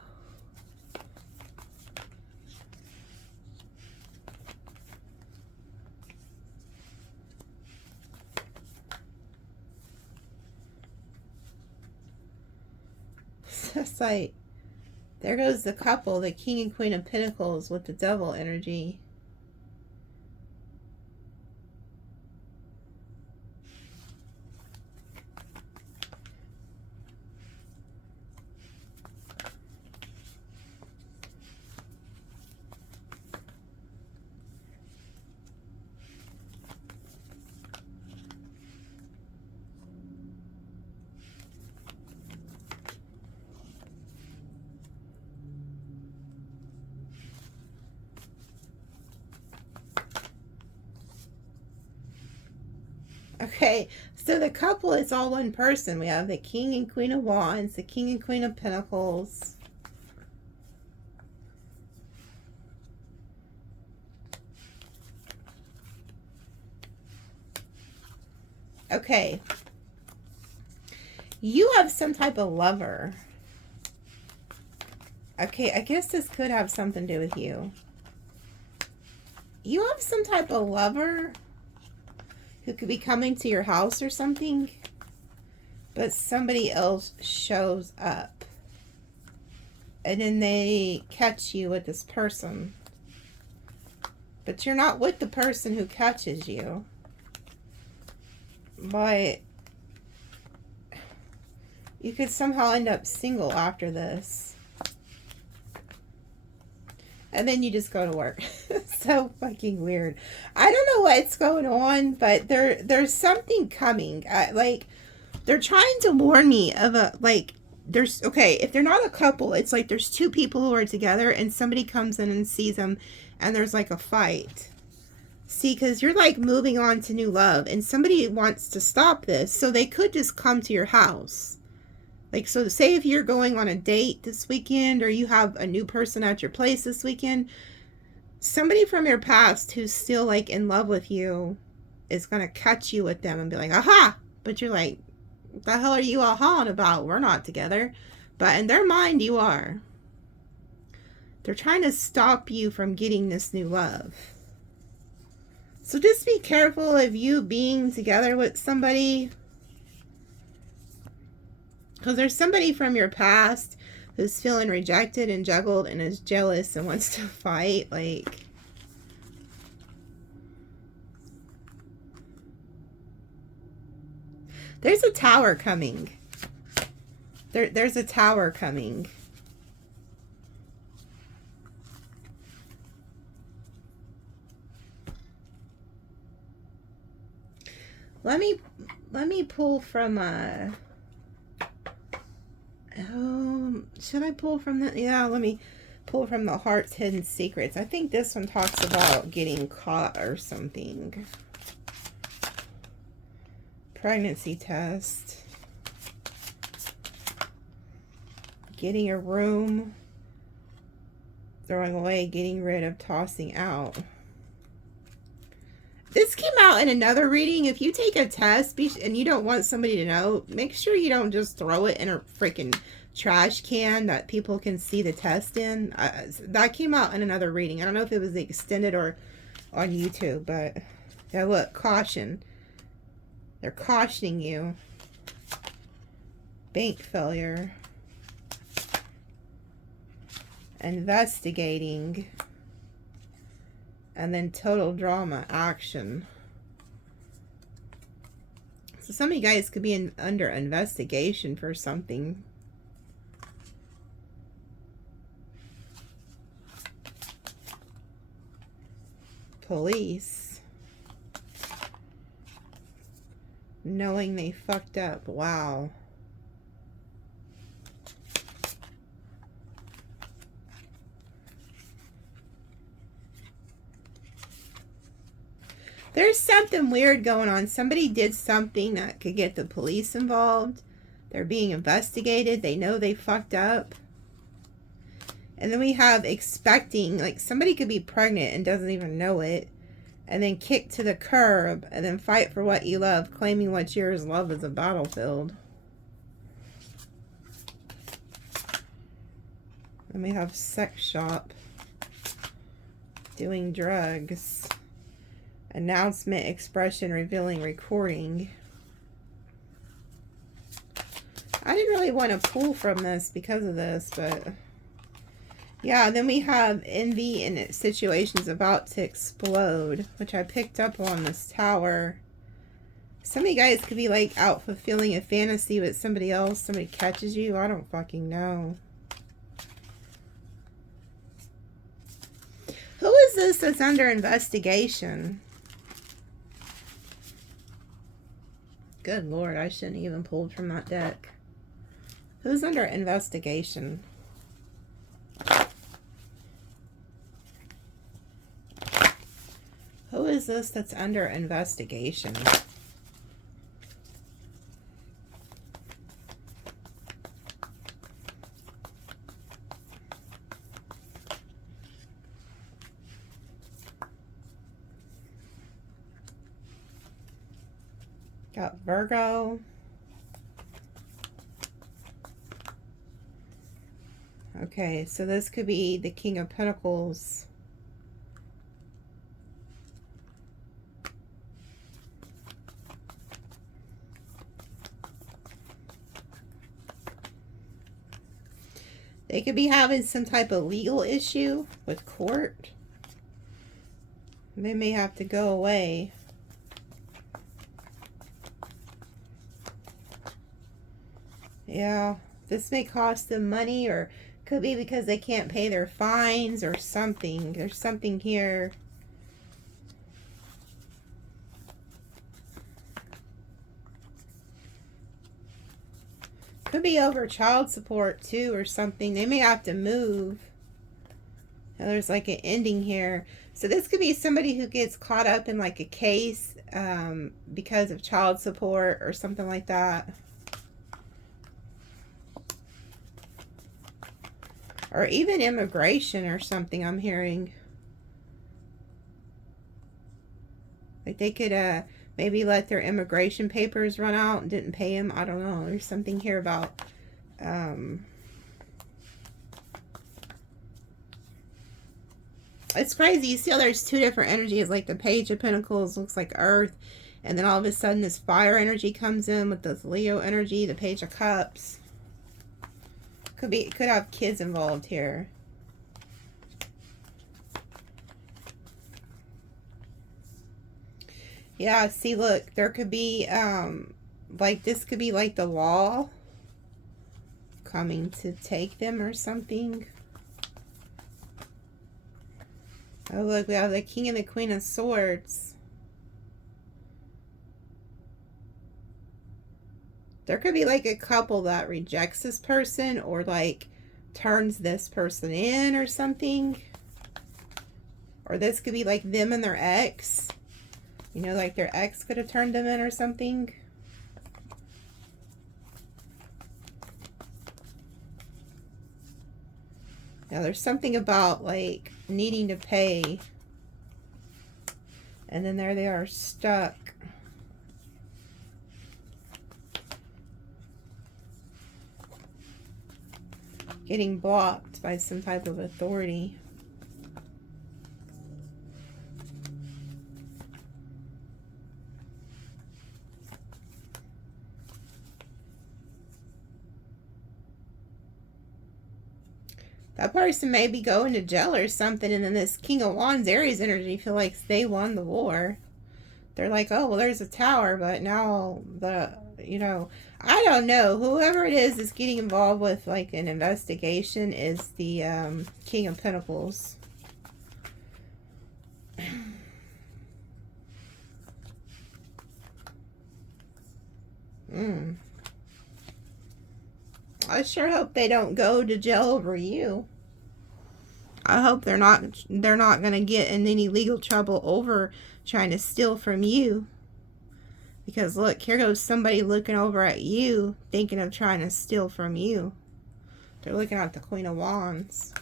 It's like, there goes the couple, the King and Queen of Pentacles with the Devil energy. Okay, so the couple is all one person. We have the King and Queen of Wands, the King and Queen of Pentacles. Okay. You have some type of lover. Okay, I guess this could have something to do with you. You have some type of lover who could be coming to your house or something, but somebody else shows up. And then they catch you with this person. But you're not with the person who catches you. But you could somehow end up single after this. And then you just go to work. So fucking weird. I don't know what's going on, but there's something coming. Like, they're trying to warn me of a, like, there's, okay, if they're not a couple, it's like there's two people who are together and somebody comes in and sees them and there's like a fight. See, because you're like moving on to new love and somebody wants to stop this. So they could just come to your house. Like, so say if you're going on a date this weekend or you have a new person at your place this weekend, somebody from your past who's still like in love with you is going to catch you with them and be like, aha! But you're like, what the hell are you all hawing about? We're not together. But in their mind, you are. They're trying to stop you from getting this new love. So just be careful of you being together with somebody. Because there's somebody from your past who's feeling rejected and juggled and is jealous and wants to fight. Like, there's a tower coming. There's a tower coming. Let me pull from should I pull from that? Yeah, let me pull from the Heart's Hidden Secrets. I think this one talks about getting caught or something. Pregnancy test. Getting a room. Throwing away, getting rid of, tossing out. This came out in another reading. If you take a test and you don't want somebody to know, make sure you don't just throw it in a freaking trash can that people can see the test in. That came out in another reading. I don't know if it was the extended or on YouTube, but yeah, look, caution. They're cautioning you. Bank failure. investigating, and then total drama action. So some of you guys could be under investigation for something. Police. Knowing they fucked up. Wow. There's something weird going on. Somebody did something that could get the police involved. They're being investigated. They know they fucked up. And then we have expecting, like somebody could be pregnant and doesn't even know it. And then kick to the curb. And then fight for what you love. Claiming what's yours. Love is a battlefield. Then we have sex shop. Doing drugs. Announcement, expression, revealing, recording. I didn't really want to pull from this because of this, but yeah, then we have envy and situations about to explode, which I picked up on this tower. Some of you guys could be like out fulfilling a fantasy with somebody else. Somebody catches you. I don't fucking know. Who is this that's under investigation? Good Lord, I shouldn't even pulled from that deck. Who's under investigation? Who is this that's under investigation? Got Virgo. Okay, so this could be the King of Pentacles. They could be having some type of legal issue with court. They may have to go away. Yeah, this may cost them money, or could be because they can't pay their fines or something. There's something here. Could be over child support too or something. They may have to move. Now there's like an ending here. So this could be somebody who gets caught up in like a case because of child support or something like that. Or even immigration or something, I'm hearing. Like they could maybe let their immigration papers run out and didn't pay them. I don't know. There's something here about it's crazy. You see how there's two different energies. Like the Page of Pentacles looks like Earth. And then all of a sudden this fire energy comes in with this Leo energy. The Page of Cups. Could have kids involved here. Yeah, see, look, there could be, like, this could be like the law coming to take them or something. Oh, look, we have the King and the Queen of Swords. There could be like a couple that rejects this person or like turns this person in or something. Or this could be like them and their ex. You know, like their ex could have turned them in or something. Now there's something about like needing to pay. And then there they are stuck. Getting blocked by some type of authority. That person may be going to jail or something, and then this King of Wands Aries energy feel like they won the war. They're like, oh, well, there's a tower, but now I don't know. Whoever it is getting involved with like an investigation is the King of Pentacles. I sure hope they don't go to jail over you. I hope they're not going to get in any legal trouble over trying to steal from you. Because look, here goes somebody looking over at you, thinking of trying to steal from you. They're looking at the Queen of Wands.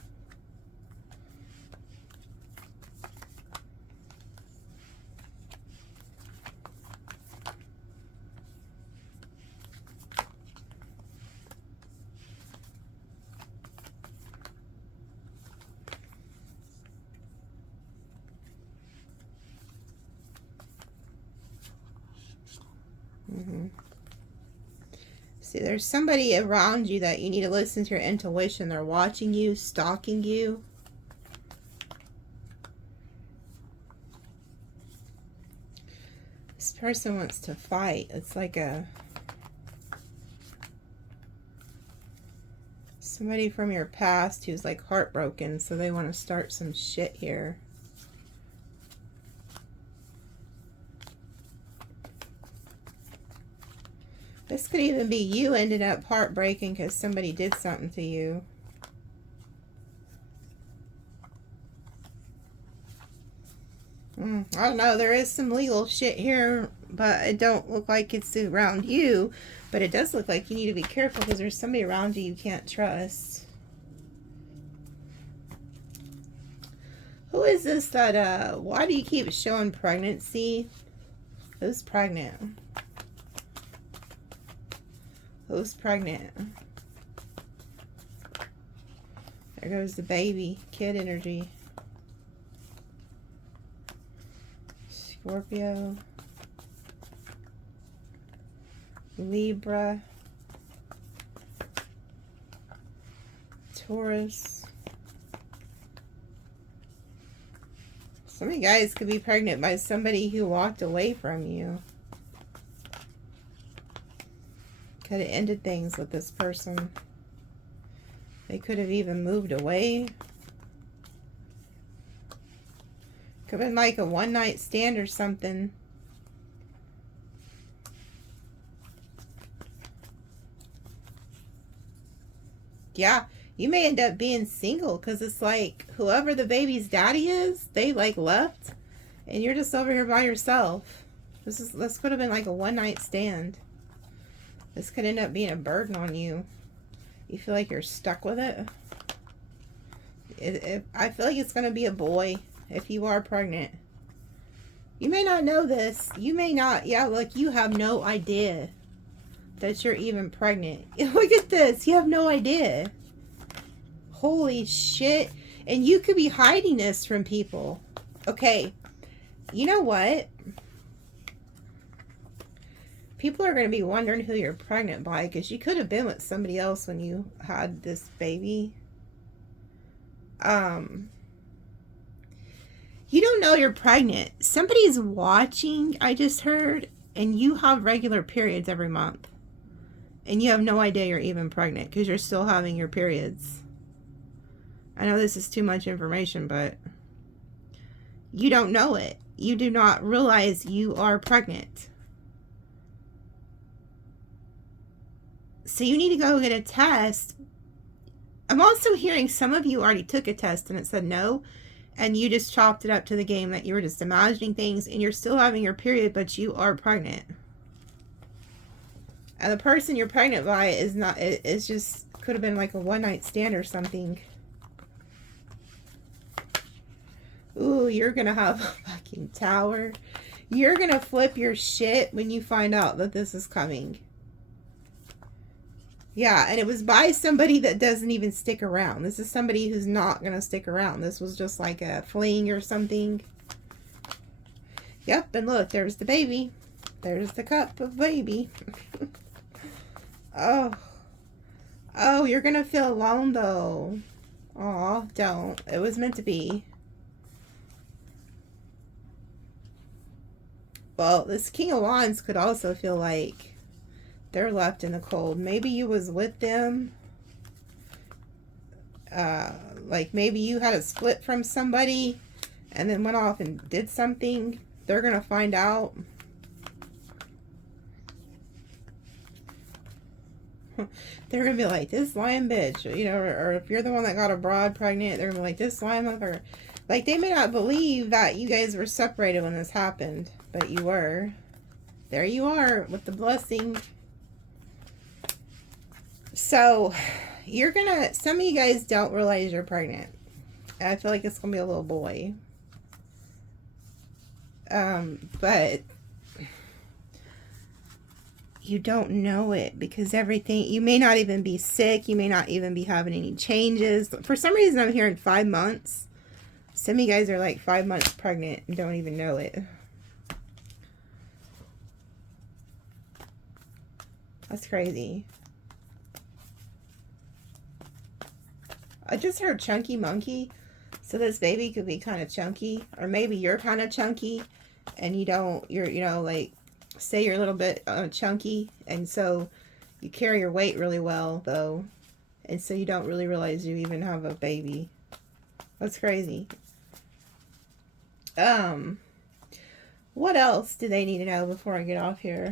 See, there's somebody around you that you need to listen to your intuition. They're watching you, stalking you. This person wants to fight. It's like somebody from your past who's like heartbroken, so they want to start some shit here. This could even be you ended up heartbreaking because somebody did something to you. I don't know. There is some legal shit here, but it don't look like it's around you. But it does look like you need to be careful because there's somebody around you can't trust. Who is this that, why do you keep showing pregnancy? Who's pregnant? Who's pregnant? There goes the baby, kid energy. Scorpio. Libra. Taurus. Some of you guys could be pregnant by somebody who walked away from you. Could have ended things with this person. They could have even moved away. Could have been like a one-night stand or something. Yeah, you may end up being single because it's like whoever the baby's daddy is, they like left and you're just over here by yourself. This could have been like a one-night stand. This could end up being a burden on you. You feel like you're stuck with it. I feel like it's going to be a boy if you are pregnant. You may not know this. You may not. Yeah, like you have no idea that you're even pregnant. Look at this. You have no idea. Holy shit. And you could be hiding this from people. Okay. You know what? People are going to be wondering who you're pregnant by because you could have been with somebody else when you had this baby. You don't know you're pregnant. Somebody's watching, I just heard, and you have regular periods every month. And you have no idea you're even pregnant because you're still having your periods. I know this is too much information, but you don't know it. You do not realize you are pregnant. So you need to go get a test. I'm also hearing some of you already took a test and it said no. And you just chopped it up to the game that you were just imagining things and you're still having your period, but you are pregnant. And the person you're pregnant by is not, it's just, could have been like a one-night stand or something. Ooh, you're going to have a fucking tower. You're going to flip your shit when you find out that this is coming. Yeah, and it was by somebody that doesn't even stick around. This is somebody who's not going to stick around. This was just like a fling or something. Yep, and look, there's the baby. There's the cup of baby. Oh. Oh, you're going to feel alone, though. Aw, don't. It was meant to be. Well, this King of Wands could also feel like they're left in the cold. Maybe you was with them. Like maybe you had a split from somebody and then went off and did something. They're going to find out. They're going to be like, this lying bitch. You know, or if you're the one that got a broad pregnant, they're going to be like, this lying motherfucker. Like, they may not believe that you guys were separated when this happened, but you were. There you are with the blessing. So, you're gonna, some of you guys don't realize you're pregnant. I feel like it's gonna be a little boy. But you don't know it because everything, you may not even be sick. You may not even be having any changes. For some reason, I'm hearing 5 months. Some of you guys are like 5 months pregnant and don't even know it. That's crazy. I just heard chunky monkey. So this baby could be kind of chunky. Or maybe you're kind of chunky and you don't, you're, you know, like, say you're a little bit chunky. And so you carry your weight really well, though. And so you don't really realize you even have a baby. That's crazy. What else do they need to know before I get off here?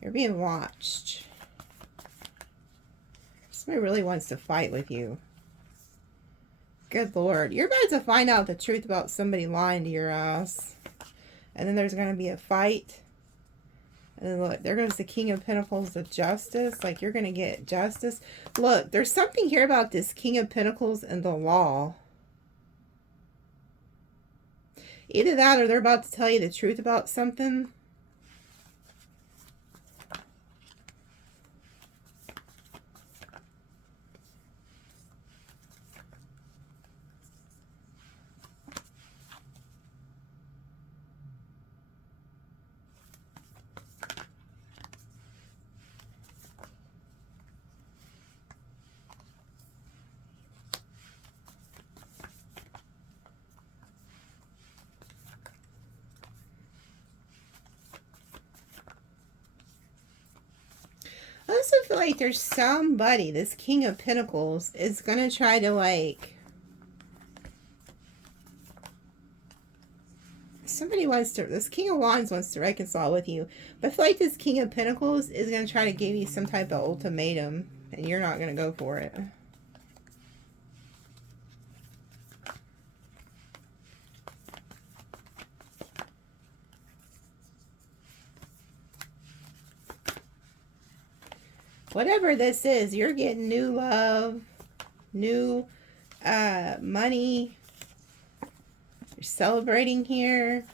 You're being watched. Somebody really wants to fight with you. Good Lord. You're about to find out the truth about somebody lying to your ass. And then there's going to be a fight. And then look, there goes the King of Pentacles, the Justice. Like, you're going to get justice. Look, there's something here about this King of Pentacles and the law. Either that or they're about to tell you the truth about something. I also feel like there's somebody, this King of Pentacles, is going to try to, like, somebody wants to, this King of Wands wants to reconcile with you. But I feel like this King of Pentacles is going to try to give you some type of ultimatum, and you're not going to go for it. Whatever this is, you're getting new love, new money. You're celebrating here.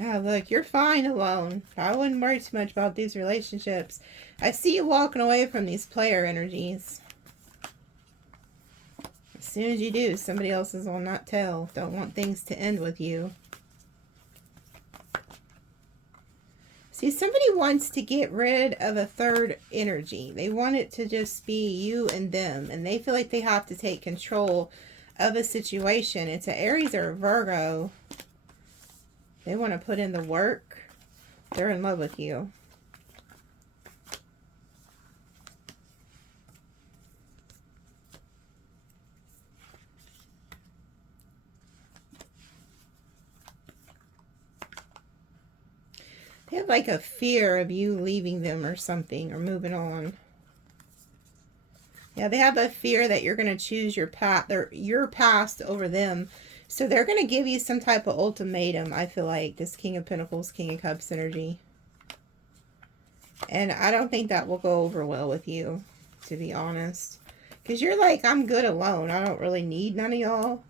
Ah, look, you're fine alone. I wouldn't worry too much about these relationships. I see you walking away from these player energies. As soon as you do, somebody else will not tell. Don't want things to end with you. See, somebody wants to get rid of a third energy. They want it to just be you and them. And they feel like they have to take control of a situation. It's an Aries or a Virgo. They want to put in the work. They're in love with you. They have like a fear of you leaving them or something, or moving on. Yeah, they have a fear that you're going to choose your past over them. So they're going to give you some type of ultimatum, I feel like, this King of Pentacles, King of Cups energy. And I don't think that will go over well with you, to be honest. Because you're like, I'm good alone. I don't really need none of y'all.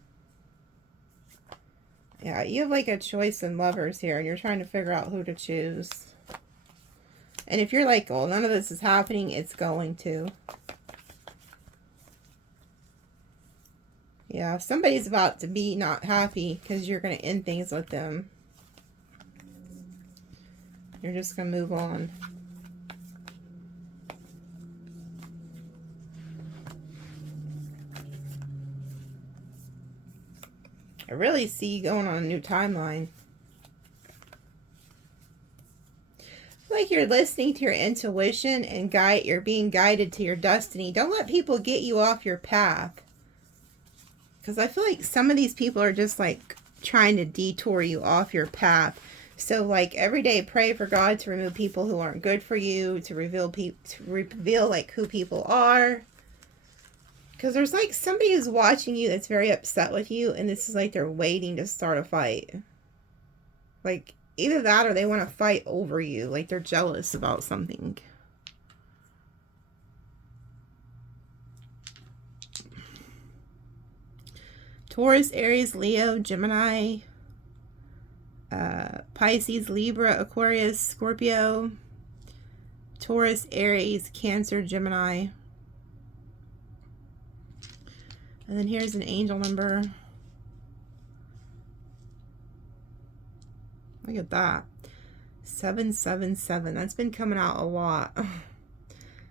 Yeah, you have like a choice in lovers here, and you're trying to figure out who to choose. And if you're like, well, none of this is happening, it's going to. Yeah, somebody's about to be not happy because you're going to end things with them. You're just going to move on. I really see you going on a new timeline. Like you're listening to your intuition and you're being guided to your destiny. Don't let people get you off your path. Because I feel like some of these people are just like trying to detour you off your path. So like every day pray for God to remove people who aren't good for you, to reveal like who people are. Because there's like somebody who's watching you that's very upset with you, and this is like they're waiting to start a fight. Like either that or they want to fight over you, like they're jealous about something. Taurus, Aries, Leo, Gemini, Pisces, Libra, Aquarius, Scorpio, Taurus, Aries, Cancer, Gemini. And then here's an angel number. Look at that. 777. That's been coming out a lot.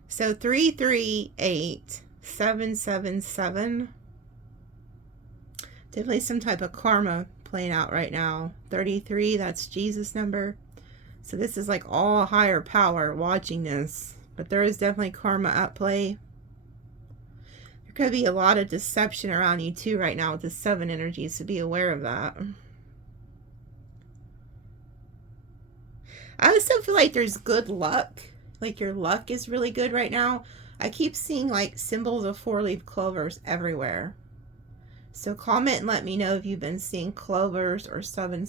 So 338, 777. Definitely some type of karma playing out right now. 33, that's Jesus' number. So this is like all higher power watching this. But there is definitely karma at play. There could be a lot of deception around you too right now with the 7 energy, so be aware of that. I also feel like there's good luck. Like your luck is really good right now. I keep seeing like symbols of 4-leaf clovers everywhere. So comment and let me know if you've been seeing clovers or 7